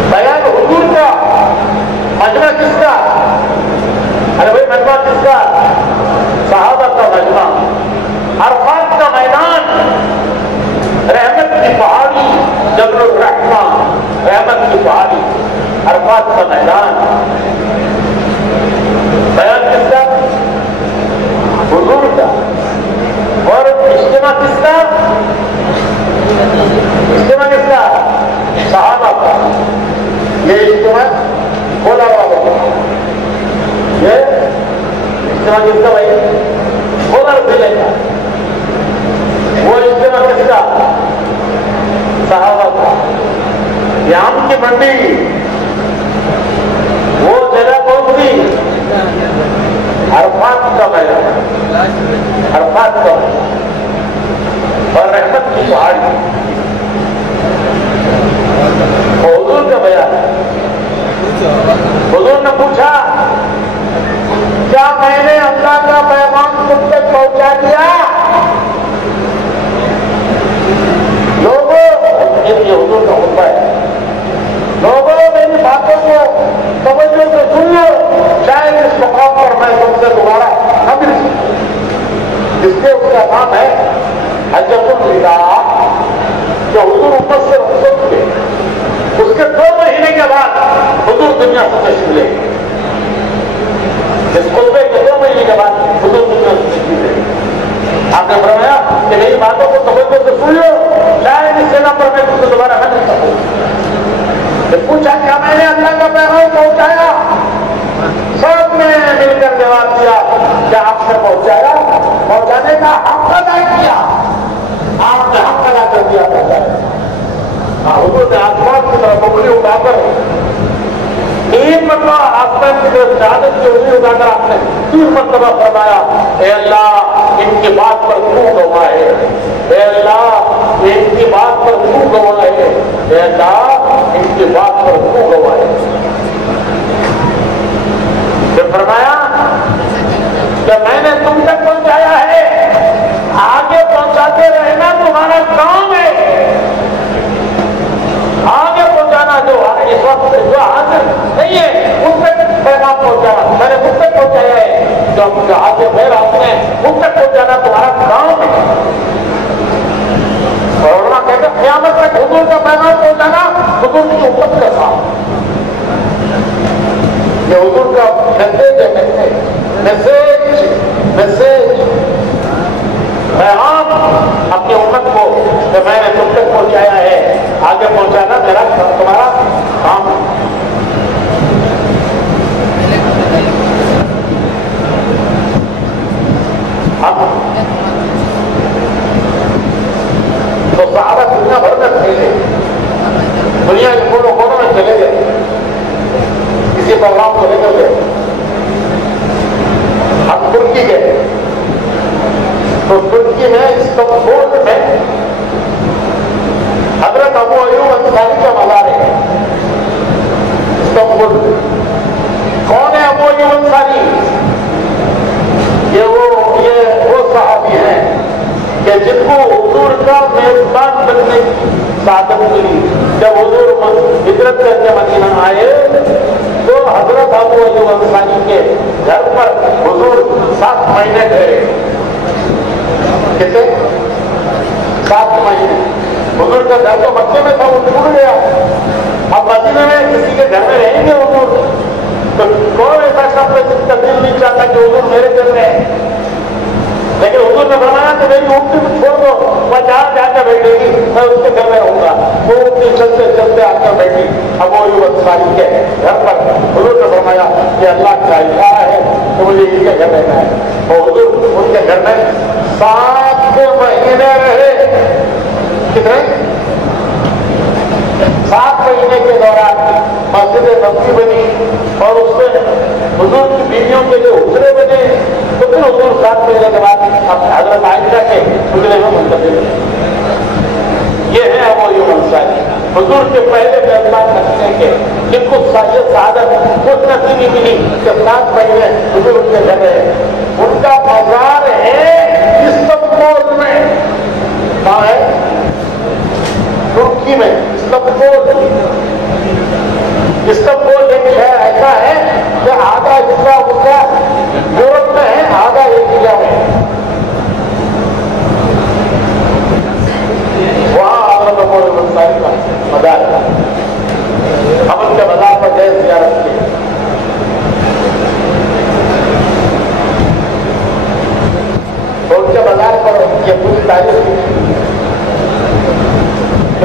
بیان حضور کا مجمع کس کا ارے بھائی مجمع کس کا صحابہ کا مجمع عرفات کا میدان رحمت کی پہاڑی جبل الرحمہ رحمت کی پہاڑی عرفات کا میدان. بیان کس کا؟ حضور کا. اور اجتماع کس کا؟ اجتماع کس کا؟ صحابہ کا. یہ اجتماع بولا والوں کا. یہ اجتماع کس کا بھائی؟ بولا ضلع کا. وہ اجتماع کس کا؟ صحابہ کا. یہ آم کی منڈی وہ جگہ کون سی؟ عرفات کا میدان. عرفات کا اور رحمت کی پہاڑی. حضور کا بیان. حضور نے پوچھا کیا میں نے اللہ کا پیغام تم تک پہنچا دیا؟ لوگوں، یہ حضور کا خطبہ ہے، لوگوں میری باتوں کو توجہ سے سن لو، شاید اس مقام پر میں تم سے دوبارہ نہ مل سکوں. جس کے اس کا نام ہے حجۃ الوداع، جو حضور امت سے رخصت ہوئے. اس کے 2 مہینے کے بعد حضور دنیا سے تشریف لے. اس خطبے کے 2 مہینے کے بعد حضور دنیا سے تشریف لے. آپ نے فرمایا کہ میری باتوں کو توجہ سے سن لو، شاید اس جگہ پر میں تم سے دوبارہ نہ مل سکوں. پوچھا کیا میں نے اللہ کا پیغام پہنچایا؟ سب نے مل کر جواب دیا کہ آپ نے پہنچایا، پہنچانے کا حق ادا کیا. آپ نے حق ادا کر دیا. حضور نے آسمان کی طرف انگلی اٹھا کر 3 مرتبہ آسمان کی طرف شہادت کی انگلی اٹھا کر آپ نے 3 مرتبہ فرمایا اے اللہ ان کی بات پر تو گواہ ہے، اے اللہ ان کی بات پر تو گواہ ہے، اے اللہ ان کی بات پر تو گواہ ہے. پھر فرمایا کہ میں نے تم تک پہنچایا ہے، آگے پہنچاتے رہنا تمہارا کام ہے. آگے پہنچانا جو اس وقت جو حاضر نہیں ہے ان تک پیغام پہنچانا میں نے تم تک پہنچایا ہے. جو آگے بھائی آپ نے ان تک پہنچانا تمہارا کام ہے. اور علماء کہتے ہیں قیامت تک حضور کا پیغام پہنچانا حضور کی امت کا کام. یہ حضور کا میسیج ہے. میسیج پیغام اپنی امت کو کہ میں نے تم تک پہنچایا ہے، آگے پہنچانا میرا تمہارا کام ہے. تو صحابہ دنیا بھر میں پھیلے، دنیا کے کونے کونے میں چلے گئے، کسی پیغام کو لے کر گئے. ہم ترکی گئے تو ترکی میں استنبول میں حضرت ابو ایوب انصاری کا مزار ہے. استنبول کون ہے ابو ایوب انصاری؟ یہ وہ صحابی ہیں کہ جن کو حضور کا میزبان بننے کی سعادت ملی. جب حضور ہجرت کر کے مدینہ آئے تو حضرت ابو ایوب انصاری کے گھر پر حضور 7 مہینے گئے. کتنے؟ 7 مہینے. حضور کا گھر تو مکے میں تھا، وہ ٹوٹ گیا. اب مدینہ میں کسی کے گھر میں رہیں گے حضور تو کون ایسا شخص جس کا دل نہیں چاہتا کہ حضور میرے گھر میں ہے. لیکن حضور نے فرمایا کہ میری اونٹی کو چھوڑ دو، وہ جہاں جا کر بیٹھے گی میں اس کے گھر میں رہوں گا. وہ اونٹی چلتے چلتے آ کر بیٹھی ابو ایوب انصاری کے گھر پر. حضور نے فرمایا کہ اللہ کا اشارہ ہے کہ مجھے ان کے گھر رہنا ہے. اور حضور ان کے گھر میں 7 مہینے رہے. کتنے؟ 7 مہینے کے دوران مسجد نبوی بنی اور اس میں حضور کی بیویوں کے لیے حجرے بنے. تو پھر حضور 7 مہینے کے بعد حضرت عائشہ کے حجرے میں منتقل ہوئے. یہ ہے ابو ایوب انصاری، حضور کے پہلے میزبان بننے کے، جن کو یہ سعادت کچھ نصیبی ملی کہ 7 مہینے حضور ان کے گھر رہے. ان کا مزار ہے استنبول میں. کہاں ہے؟ ترکی میں. استنبول ایک شہر ایسا ہے کہ آدھا حصہ اس کا یورپ میں ہے، آدھا ایشیا میں. وہاں حضرت ابو ایوب انصاری کا مزار ہے. ہم ان کے مزار پر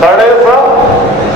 150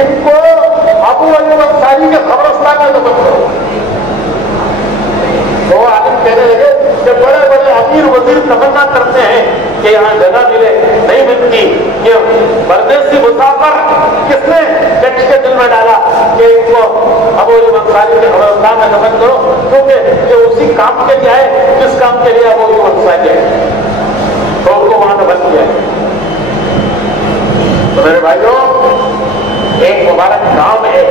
ان کو ابو ایوب انصاری کے قبرستان میں دفن کرو. تو وہ عالم کہنے لگے کہ بڑے بڑے امیر وزیر تمنا کرتے ہیں کہ یہاں جگہ ملے, نہیں ملتی. یہ پردیسی مسافر کس نے ٹیکس کے دل میں ڈالا کہ ان کو ابو ایوب انصاری کے قبرستان میں دفن کرو, کیونکہ یہ اسی کام کے لیے آئے جس کام کے لیے ابو ایوب انصاری ہے, تو ان کو وہاں دفن کیا ہے. تو میرے بھائیوں, ایک مبارک کام ہے.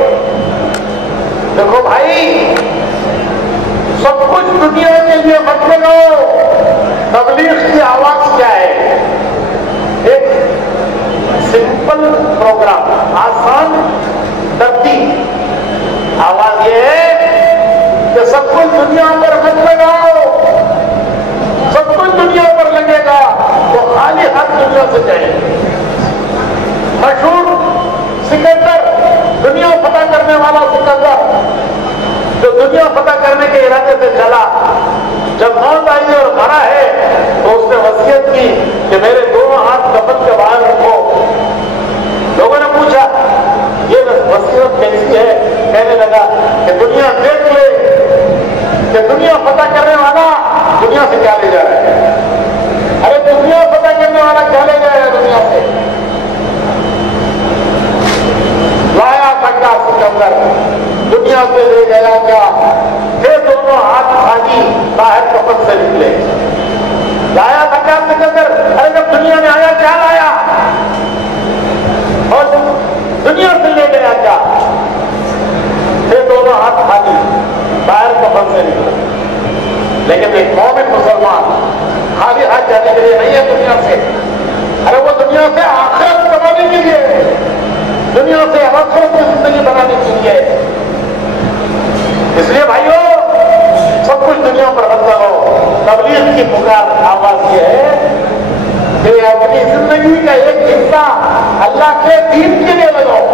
دیکھو بھائی, سب کچھ دنیا کے لیے مت کرو. تبلیغ کی آواز کیا ہے؟ ایک سمپل پروگرام, آسان ترتیب. آواز یہ ہے کہ سب کچھ دنیا پر مت لگاؤ. سب کچھ دنیا پر لگے گا تو خالی ہاتھ دنیا سے جائیں. مشہور سکندر, دنیا فتح کرنے والا سکندر, جو دنیا فتح کرنے کے ارادے سے چلا, جب موت آئی اور مرا ہے تو اس نے وصیت کی کہ میرے دونوں ہاتھ کفن کے باہر رکھو. لوگوں نے پوچھا یہ وصیت کیسی ہے؟ کہنے لگا کہ دنیا دیکھ لے کہ دنیا فتح کرنے والا دنیا سے کیا لے جا رہا ہے. ارے دنیا فتح کرنے والا کیا لے جا رہا ہے دنیا سے؟ لایا تھا سکندر, دنیا سے لے گیا کیا؟ یہ دونوں ہاتھ خالی باہر کفن سے نکلے. لایا تھا کیا سکندر؟ ارے جب دنیا میں آیا کیا لایا؟ اور دنیا سے لے گیا کیا؟ یہ دونوں ہاتھ خالی باہر کفن سے نکلے. لیکن ایک مومن مسلمان خالی ہاتھ جانے کے لیے نہیں ہے دنیا سے. ارے وہ دنیا سے آخرت کمانے کے لیے, دنیا سے آخرت کی زندگی بنانے کے لیے. اس لیے بھائیو, سب کچھ دنیا پر مت لگاؤ. تبلیغ کی پکار آواز یہ ہے کہ اپنی زندگی کا ایک حصہ اللہ کے دین کے لیے لگاؤ.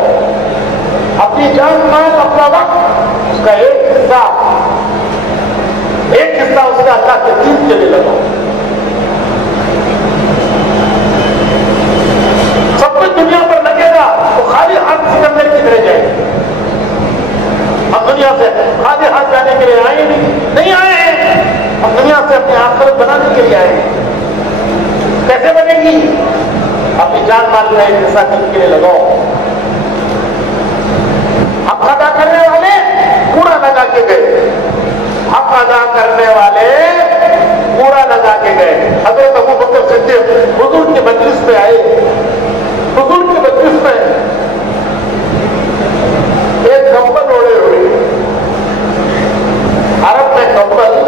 اپنی جان مال اپنا وقت اس کا ایک حصہ اس کا اللہ کے دین کے لیے لگاؤ. سب کچھ دنیا پر لگے گا تو خالی ہاتھ سکندر کی طرح جائے. ہم دنیا سے خالی ہاتھ جانے کے لیے آئے نہیں آئے ہیں, ہم دنیا سے اپنی آخرت بنانے کے لیے آئے ہیں. کیسے بنے گی؟ اپنی جان مال کا ایک حصہ دین کے لیے لگاؤ. حق ادا کرنے والے پورا لگا کے گئے, حق ادا کرنے والے پورا لگا کے گئے. حضرت ابو بکر صدیق حضور کی مجلس پہ آئے. حضور کی مجلس میں ایک کمبل اوڑے ہوئے. عرب میں کمبل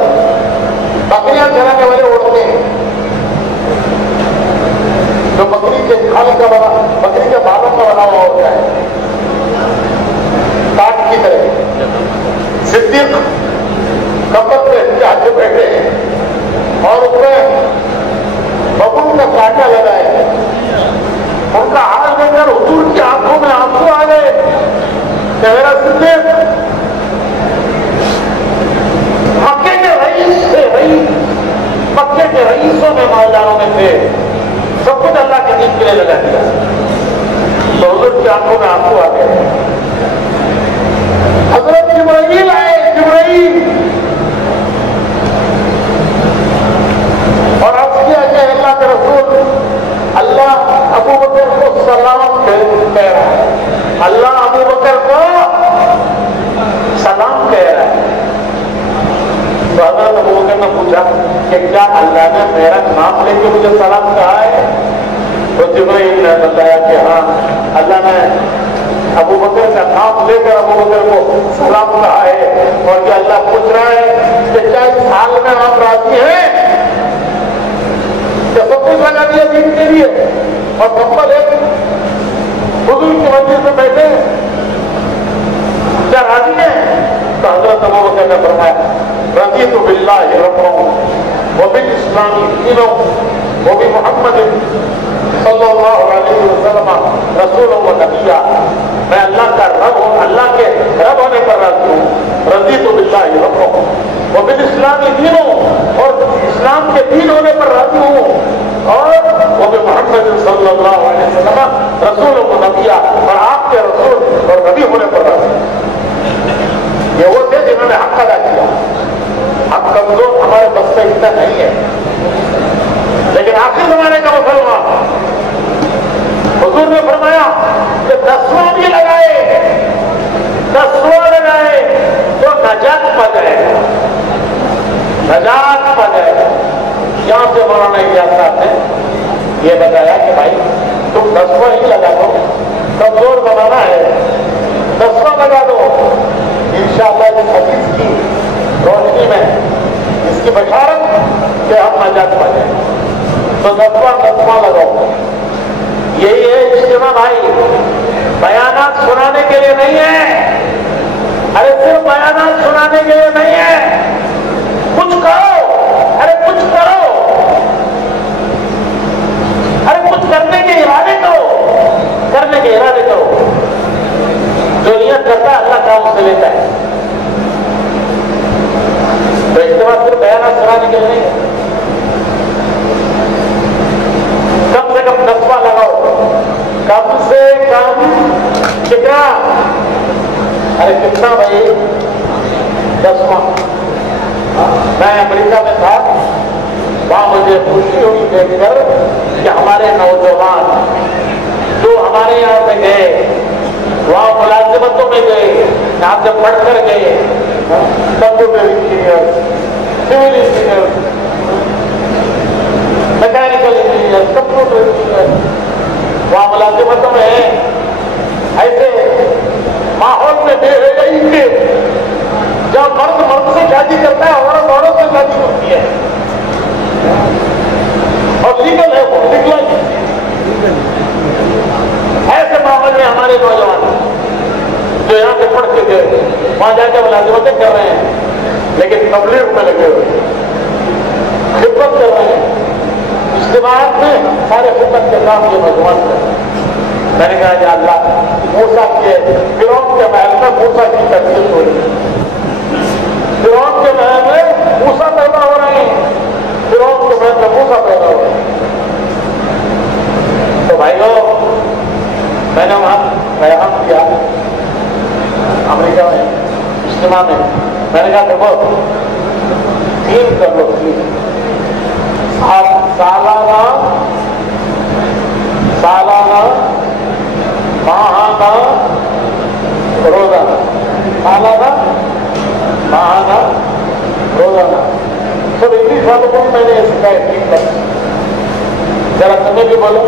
بکریاں چرانے والے اوڑھتے ہیں, جو بکری کے کھال کا بنا, بکری کے بالوں کا بنا ہوا ہوتا ہے کاٹ کی طرح. صدیق کمبل پہ جا کے بیٹھے ہیں اور اس میں ببو کا کانٹا لگا ہے. ان کا حال دیکھ کر حضور کی آنکھوں میں آنسو آ گئے کہ میرا صدیق, مکے کے رئیس تھے, مکے کے رئیسوں میں مالداروں میں تھے, سب کچھ اللہ کے دین کے لیے لگا دیا. تو حضور کی آنکھوں میں آنسو آ گئے. حضرت جبرائیل آئے, جبرائیل, اور عرض کیا کہ اللہ کے رسول, اللہ ابو بکر کو سلام کہہ رہا ہے. اللہ ابو بکر کو سلام کہہ رہا ہے. تو حضرت ابو بکر نے پوچھا کہ کیا اللہ نے میرا نام لے کے مجھے سلام کہا ہے؟ تو جبرائیل نے بتایا کہ ہاں, اللہ نے ابو بکر کا نام لے کر ابو بکر کو سلام کہا ہے. اور یہ اللہ پوچھ رہا ہے کہ کیا اس حال میں آپ راضی ہیں کہ سب کچھ لگا دیا دین کے لیے اور کمبل ایک حضور کی مسجد میں بیٹھے, کیا راضی ہیں؟ تو حضرت ابو بکر نے فرمایا رضیت باللہ ربا وبالاسلام دینا وبمحمد صلی اللہ علیہ وسلم رسول و نبی. میں اللہ کا رب ہوں, اللہ کے رب ہونے پر راضی ہوں. رضیت باللہ ربا وبالاسلام دینا, اور اسلام کے دین ہونے پر راضی ہوں, اور وہ محمد صلی اللہ علیہ وسلم رسول و نبی, اور آپ کے رسول نے حق ادا کیا. ہم کمزور، ہمارے بس میں اتنا نہیں ہے. لیکن آخر زمانے کا مسلمان حضور نے فرمایا کہ 10واں بھی لگائے، 10واں لگائے تو نجات پا جائے گا، نجات پا جائے گا. یہاں سے مولانا الیاس صاحب نے یہ بتایا کہ بھائی تم 10واں ہی لگا دو، کمزور بنانا ہے 10واں لگا دو. انشاءاللہ اس حدیث کی روشنی میں اس کی بشارت کہ ہم نجات پا جائیں تو 10واں لگاؤ. یہی ہے اجتماع بھائی، بیانات سنانے کے لیے نہیں ہے. ارے صرف بیانات سنانے کے لیے نہیں ہے، کچھ کرو. ارے کچھ کرو، ارے کچھ کرنے کے ارادے کرو، کرنے کے ارادے کرو. جو نیت کرتا ہے اللہ کام سے لیتا ہے. تو اجتماع صرف بیانات سنانے کے لیے نہیں ہے. کم سے کم 10واں لگاؤ، کم سے کم کتنا؟ ارے کتنا بھائی؟ 10واں. میں امریکہ میں تھا، وہاں مجھے خوشی ہوئی دیکھ کر کہ ہمارے نوجوان جو ہمارے یہاں سے گئے، وہاں ملازمتوں میں گئے، یہاں سے پڑھ کر گئے، computer engineer, civil engineer, mechanical engineer, computer engineer, وہاں ملازمتوں میں ایسے ماحول میں دے رہے تھے جب مرد مرد سے شادی کرتا ہے، عورت عورت سے شادی ہوتی ہے، اور لیگل ہے وہ، لیگل. ایسے ماحول میں ہمارے نوجوان جو یہاں سے پڑھ کے گئے وہاں جا کے ملازمتیں کر رہے ہیں، لیکن تبلیغ میں لگے ہوئے، خدمت کر رہے ہیں. اجتماعات میں سارے خدمت کے کام یہ نوجوان کر. میں نے کہا یا اللہ، موسیٰ کے فرعون کے محل میں موسیٰ کی تقسیم ہو رہی ہے، فرعون کے محل میں موسیٰ پیدا ہو رہے ہیں، فرعون کے محل میں موسیٰ پیدا ہو رہے ہیں. تو بھائیو، میں نے وہاں قیام کیا امریکہ میں اجتماع میں. میں نے کہا دیکھو، تین کر لو، سالانہ ماہانہ روزانہ، سالانہ ماہانہ روزانہ. سب انگلش والوں کو میں نے سکھایا. ٹھیک ہے، ذرا تمہیں بھی بولو.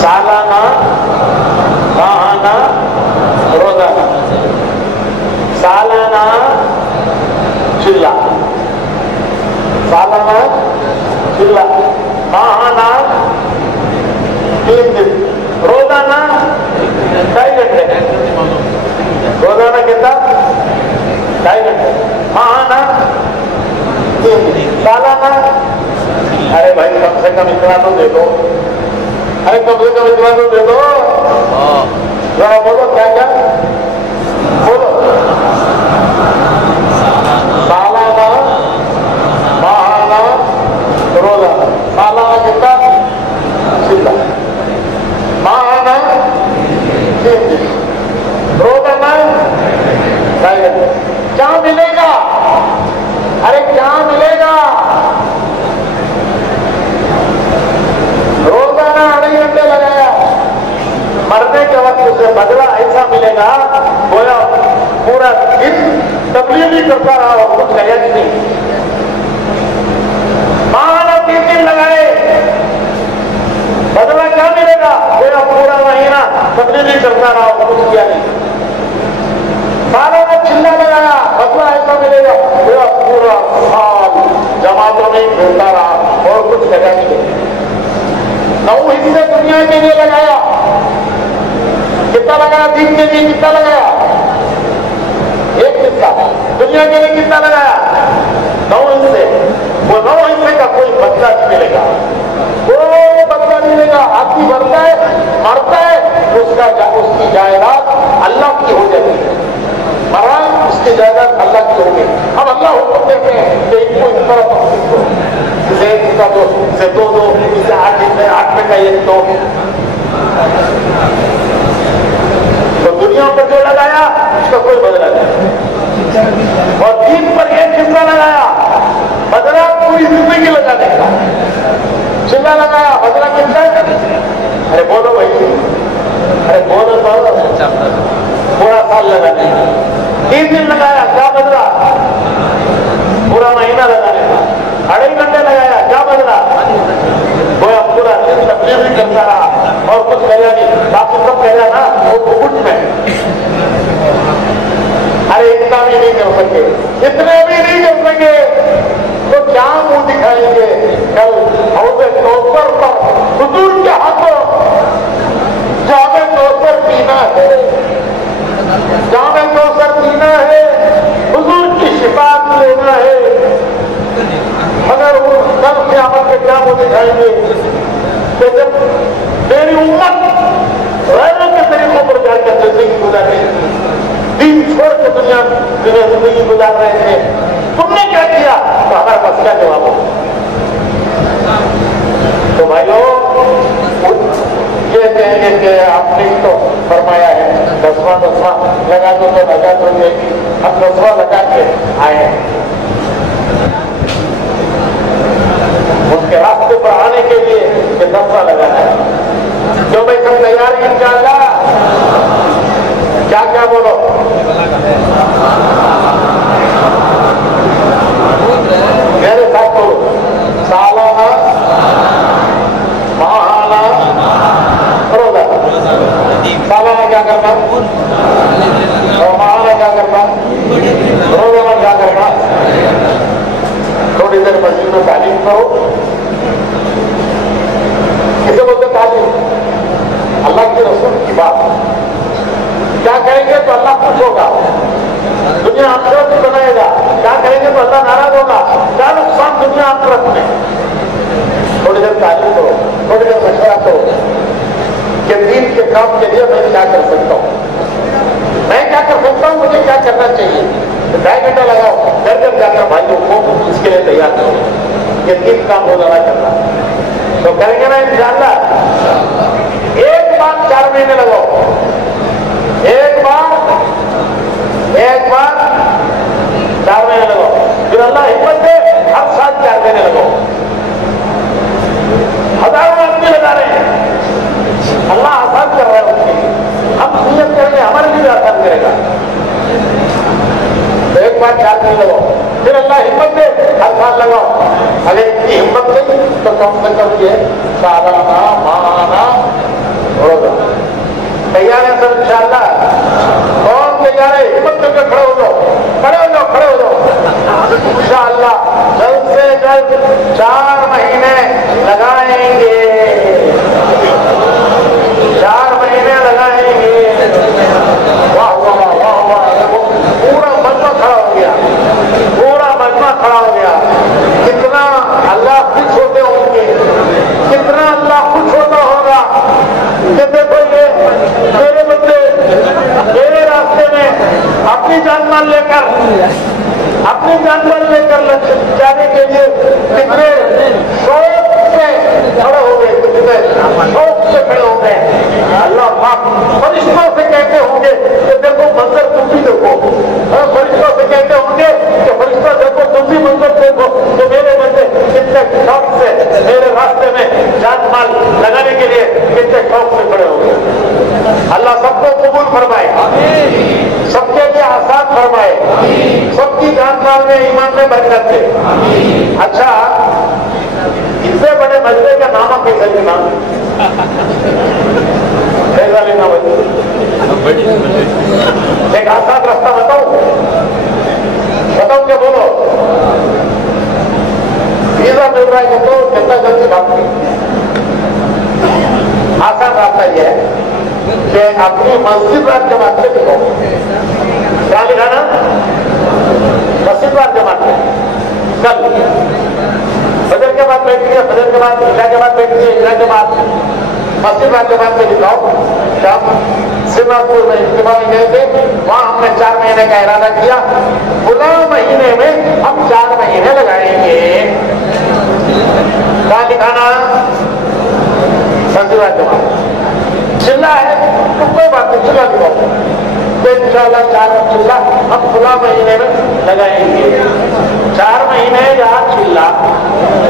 سالانہ ماہانہ روزانہ، سالانہ چلا، سالانہ چلا، ماہانہ 3 دن، روزانہ 2.5 گھنٹے. روزانہ کتنا؟ 2.5 گھنٹے. ماہانہ 3 دن. سالانہ ارے بھائی کم سے کم اتنا تو دے دو. ارے کم سے کم اتنا تو دے دو. ذرا بولو کیا کیا بولو. سالانہ ماہانہ روزانہ. سالانہ کتنا؟ چلا. ماہانہ 3 دن. روزانہ 2.5 گھنٹے. کیا ملے گا؟ ارے کیا ملے گا؟ روزانہ 2.5 گھنٹے لگایا، مرنے کے وقت اسے بدلہ ایسا ملے گا گویا پورا دن تبلیغ ہی کرتا رہا اور کچھ ہے نہیں. ماہانہ 3 دن لگائے، بدلہ کیا ملے گا؟ گویا پورا مہینہ تبلیغ ہی کرتا رہا اور کچھ کیا نہیں. سالانہ چلا لگایا، بدلہ ایسا ملے گا گویا پورا سال جماعتوں میں پھرتا رہا اور کچھ جگہ نہیں. 9 حصے دنیا کے لیے لگایا. کتنا لگایا؟ دین کے لیے کتنا لگایا؟ 1 حصہ. دنیا کے لیے کتنا لگایا؟ 9 حصے. وہ 9 حصے کا کوئی بدلہ نہیں ملے گا، کوئی بدلہ نہیں ملے گا. آدمی مرتا ہے، مرتا ہے، اس کی جائیداد اللہ کی ہو جاتی ہے. مرا اس کی جائیداد اللہ کی ہوگی. اب اللہ حکم دیتے ہیں کہ ان کو اس طرح تقسیم کرو، اسے 1 کا 2، اسے 2 دو، اسے 8 حصے، 8 میں کا 1 2. تو دنیا پر جو لگایا اس کا کوئی بدلہ نہیں. اور دین پر ایک حصہ لگایا بدلہ پوری زندگی لگا دے گا. چلا لگایا بدلہ کتنا؟ ارے بولو بھائی, ارے بولو تو پورا سال لگا دے گا. 3 دن لگایا کیا بدلا؟ پورا مہینہ لگانے کا. 2.5 گھنٹے لگایا کیا بدلا؟ گویا پورا دن تبلیغ بھی کرتا رہا اور کچھ کریا نہیں. باقی سب کہہ نا وہ بھوٹ میں. ارے اتنا بھی نہیں کر سکے, اتنے بھی نہیں کر سکے تو کیا منہ دکھائیں گے کل حوض کوثر پر حضور کے ہاتھوں جامع کوثر پینا ہے, جامع کوثر پینا ہے, حضور کی شفاعت لینا ہے. مگر وہ کل قیامت کے کیا منہ دکھائیں گے کہ جب میری امت غیروں کے طریقوں پر جا کر زندگی گزارے, دین چھوڑ کے دنیا زندگی گزار رہے تھے, تم نے کیا کیا؟ تو ہمارے پاس کیا جواب ہو؟ تو بھائیو یہ کہیں گے کہ آپ نے تو فرمایا ہے 10واں لگا دو تو لگا دو گے. ہم 10واں لگا کے آئے ہیں. ان کے راستے پر آنے کے لیے یہ 10واں لگانا ہے. جو بھائی سب تیار ہیں انشاءاللہ؟ کیا کیا بولو؟ میرے ساتھ بولو. سالانہ, ماہانہ, روزانہ. سالانہ کیا کرنا اور ماہانہ کیا کرنا, روزانہ کیا کرنا؟ تھوڑی دیر مسجد میں تعلیم کرو. اسے بولتے تعلیم, اللہ کے رسول کی بات. کیا کریں گے تو اللہ خوش ہوگا, دنیا آخرت بھی بنائے گا. کیا کریں گے تو اللہ ناراض ہوگا. کیا نقصان دنیا آخرت میں؟ تھوڑی دیر تعلیم کرو, تھوڑی دیر مشورہ کرو کہ دین کے کام کے لیے میں کیا کر سکتا ہوں, میں کیا کر سکتا ہوں, مجھے کیا کرنا چاہیے. 2.5 گھنٹہ لگاؤ, گھر جا کر بھائیوں کو اس کے لیے تیار کرو. یہ 3 کام روزانہ کرنا تو کریں گے نا انشاءاللہ. ایک بار 4 مہینے لگاؤ, ایک بار 4 مہینے لگاؤ. پھر اللہ حکمت دے ہر سال 4 مہینے لگاؤ. ہزاروں آدمی لگا رہے ہیں, اللہ آسان کر رہا ہے اس کے لیے. ہم نیت کریں گے ہمارے لیے آسان کرے گا. تو ایک بار 4 مہینے لگاؤ, پھر اللہ ہمت دے ہر سال لگاؤ. اگر اس کی ہمت نہیں تو کم سے کم یہ سالانہ, ماہانہ, روزانہ. تیار ہے سر انشاءاللہ؟ کون تیار ہے؟ ہمت کر کے کھڑے ہو جاؤ, کھڑے ہو جاؤ, کھڑے ہو جاؤ. انشاءاللہ جلد سے جلد 4 مہینے لگائیں گے, 4 مہینے لگائیں گے. واہ واہ واہ واہ, پورا مجمع کھڑا ہو گیا, پورا مجمع کھڑا ہو گیا. کتنا اللہ خوش ہوتے ہوں گے, کتنا اللہ خوش ہوتا ہوگا کہ دیکھو یہ میرے بندے میرے راستے میں اپنی جان مال لے کر جانے کے لیے کتنے شوق سے کھڑے ہو گئے, کتنے شوق سے کھڑے ہو گئے. اللہ پاک فرشتوں سے کہتے ہوں گے کہ دیکھو منظر تم بھی دیکھو, فرشتوں سے کہتے ہوں گے کہ فرشتہ دیکھو تم بھی منظر دیکھو کہ میرے بندے کتنے شوق سے میرے راستے میں جان مال لگانے کے لیے کتنے شوق سے کھڑے ہو گئے. اللہ سب کو قبول فرمائے, سب کے لیے آسان فرمائے, سب کی جان مال میں ایمان میں برکت دے. اچھا, اس سے بڑے مجلے کا نام کیسے لینا, کیسا لینا بھائی؟ ایک آسان راستہ بتاؤ کہ بولو. ویزا مل رہا ہے تو جتنا جلدی بات کی. آسان راستہ یہ ہے کہ اپنی مسجد رات جماعت سے لکھو. کیا لکھانا؟ مسجد رات جماعت میں. کل فجر کے بعد بیٹھ گیا, فجر کے بعد عشاء کے بعد بیٹھ گیا, عشاء کے بعد مسجد رات جماعت میں لکھاؤ. شام سیما پور میں اجتماع میں گئے تھے, وہاں ہم نے 4 مہینے کا ارادہ کیا. فلاں مہینے میں ہم 4 مہینے لگائیں گے. کیا لکھانا؟ مسجد رات جماعت. چلا ہے تو کوئی بات نہیں, چلا لکھاؤ. تو انشاءاللہ 4 چلہ ہم کھلا مہینے میں لگائیں گے. 4 مہینے یا چلہ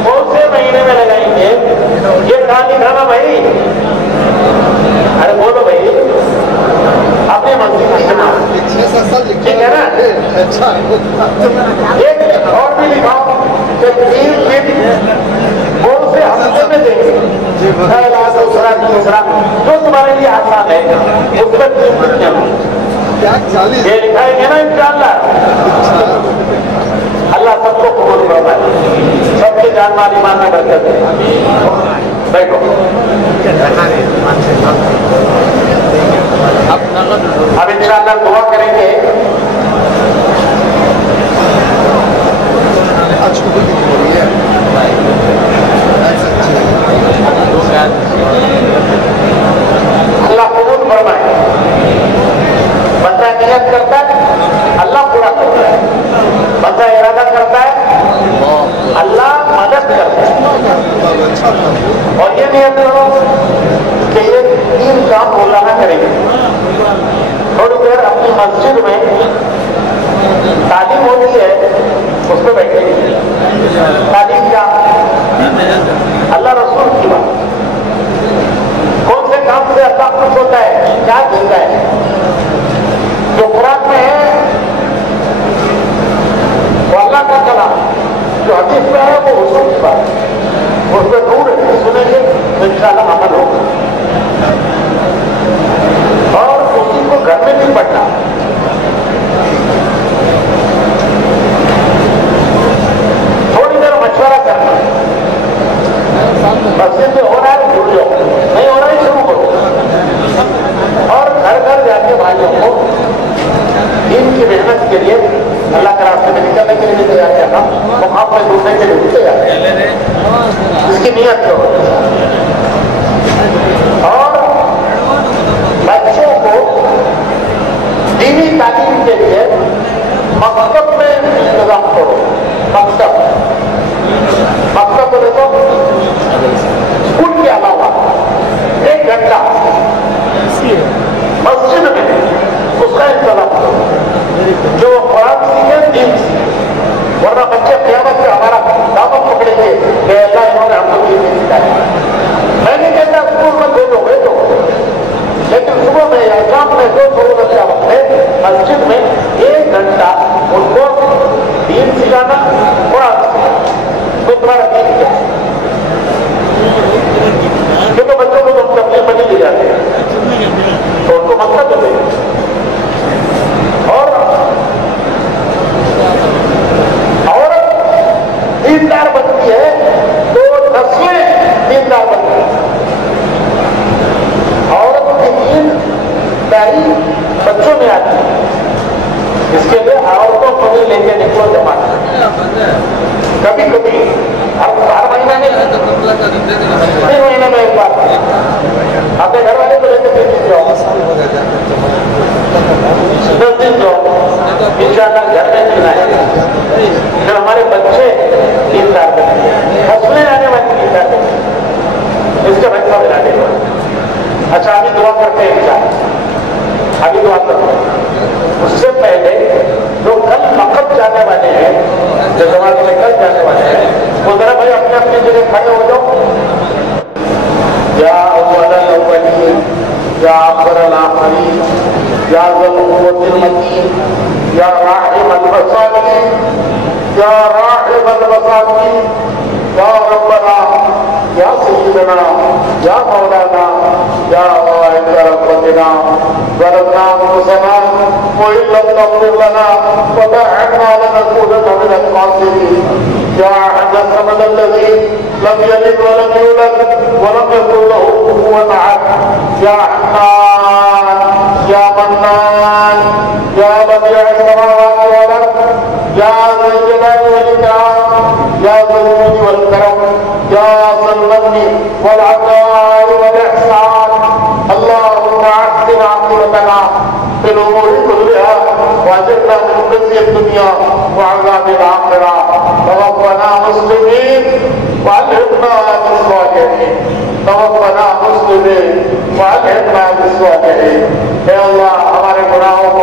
کون سے مہینے میں لگائیں گے؟ یہ کہاں لکھا نا بھائی؟ ارے بولو بھائی اپنے مسجد کی جمع ٹھیک ہے نا. ایک اور بھی لکھاؤ کہ 3 دن کون سے ہفتے میں دیں گے؟ پہلا دوسرا تیسرا جو تمہارے لیے آسان ہے اس میں 3 دن جمع یہ لکھائیں گے نا انشاءاللہ. اللہ سب کو قبول فرمائے, سب کے جان مال ایمان میں برکت ہے. بیٹھو. اب انشاءاللہ دعا کریں گے. اللہ قبول فرمائے. بندہ نیت کرتا ہے اللہ پورا کرتا ہے, بندہ ارادہ کرتا ہے اللہ مدد کرتا ہے. اور یہ نیت کرو کہ یہ 3 کام مولانا کریں گے. تھوڑی دیر اپنی مسجد میں تعلیم ہوتی ہے اس پہ بیٹھے گے. تعلیم کیا؟ اللہ رسول کی بات. کون سے کام سے اللہ خوش ہوتا ہے, کیا دیتا ہے؟ جو قرآن میں ہے وہ اللہ کا کلام, جو حدیث میں ہے وہ حضور کی بات. اس پہ نور ہے, سنیں گے تو انشاءاللہ عمل ہوگا. اور اسی کو گھر میں نہیں پڑھنا. تھوڑی دیر مشورہ کرنا. مسجد میں ہو رہا ہے جڑ جاؤ, نہیں ہو رہا ہے شروع کرو. اور گھر گھر جا کے بھائیوں کو دین کی محنت کے لیے اللہ کے راستے میں نکلنے کے لیے تیار کرنا, مقام میں ڈھونڈنے کے لیے تیار کرنا. اس کی نیت کرو. اور بچوں کو دینی تعلیم کے لیے مکتب میں انتظام کرو. مکتب بولے تو اسکول کے علاوہ 1 گھنٹہ مسجد میں اس کا انتظام کرو, جو قرآن سیکھے دین سیکھے. ورنہ بچے قیامت سے ہمارا دامن پکڑیں گے کہ اللہ انہوں نے ہم کو دین نہیں سکھایا. میں نہیں کہتا اسکول میں بھیجو, لیکن صبح میں یا شام میں 2 ضرورت کا وقت ہے مسجد میں 1 گھنٹہ ان کو دین سکھانا, قرآن سکھانا. تو تمہارا دین کیا ہے؟ کیونکہ بچوں کو تو تبلیغ میں نہیں لے جاتے تو ان کو مقصد ہوتے ہیں. اور عورت دیندار بنتی ہے تو نسلیں دیندار بنتی ہیں. عورت کی دینداری بچوں میں آتی ہے. اس کے لیے عورتوں کو بھی لے کے نکلو جماعت. کبھی کبھی ہر مہینہ نہیں, 3 مہینے میں 1 بار اپنے گھر والے کو لے کے 3 دن جاؤ, 10 دن جاؤ. انشاءاللہ گھر میں ملنا ہے. پھر ہمارے بچے دیندار بنتے ہیں, فصلیں آنے والی دیندار بنتے ہیں. اس کا بچہ بنانے کا. اچھا ابھی دعا کرتے ہیں انشاءاللہ. ابھی دعا کرتے ہیں. اس سے پہلے جو کل مکتب جانے والے ہیں, جو زمانے میں کل جانے والے ہیں, وہ ذرا بھائی اپنے اپنی جگہ کھڑے ہو جاؤ. یا اول الاولین یا آخر الاخرین یا ذا القوة المتین یا راحم المساکین یا راحم المساکین یا ربنا یا سیدنا یا مولانا یا واحد ربنا ظلمنا انفسنا وإن لم تغفر لنا وترحمنا لنكونن من الخاسرين. يا أحد الصمد الذي لم يلد ولم يولد ولم يكن له كفوا أحد. يا حنان يا منان يا بديع السماوات والأرض يا ذا الجلال والإكرام يا ذا الجود والكرم يا ذا المن والعطاء والإحسان. اللهم أحسن عاقبتنا في الأمور كلها وأجرنا من خزي الدنيا وعذاب الآخرة. توفنا مسلمين وألحقنا بالصالحين. توفنا مسلمين وألحقنا بالصالحين. اے اللہ ہمارے گناہوں کو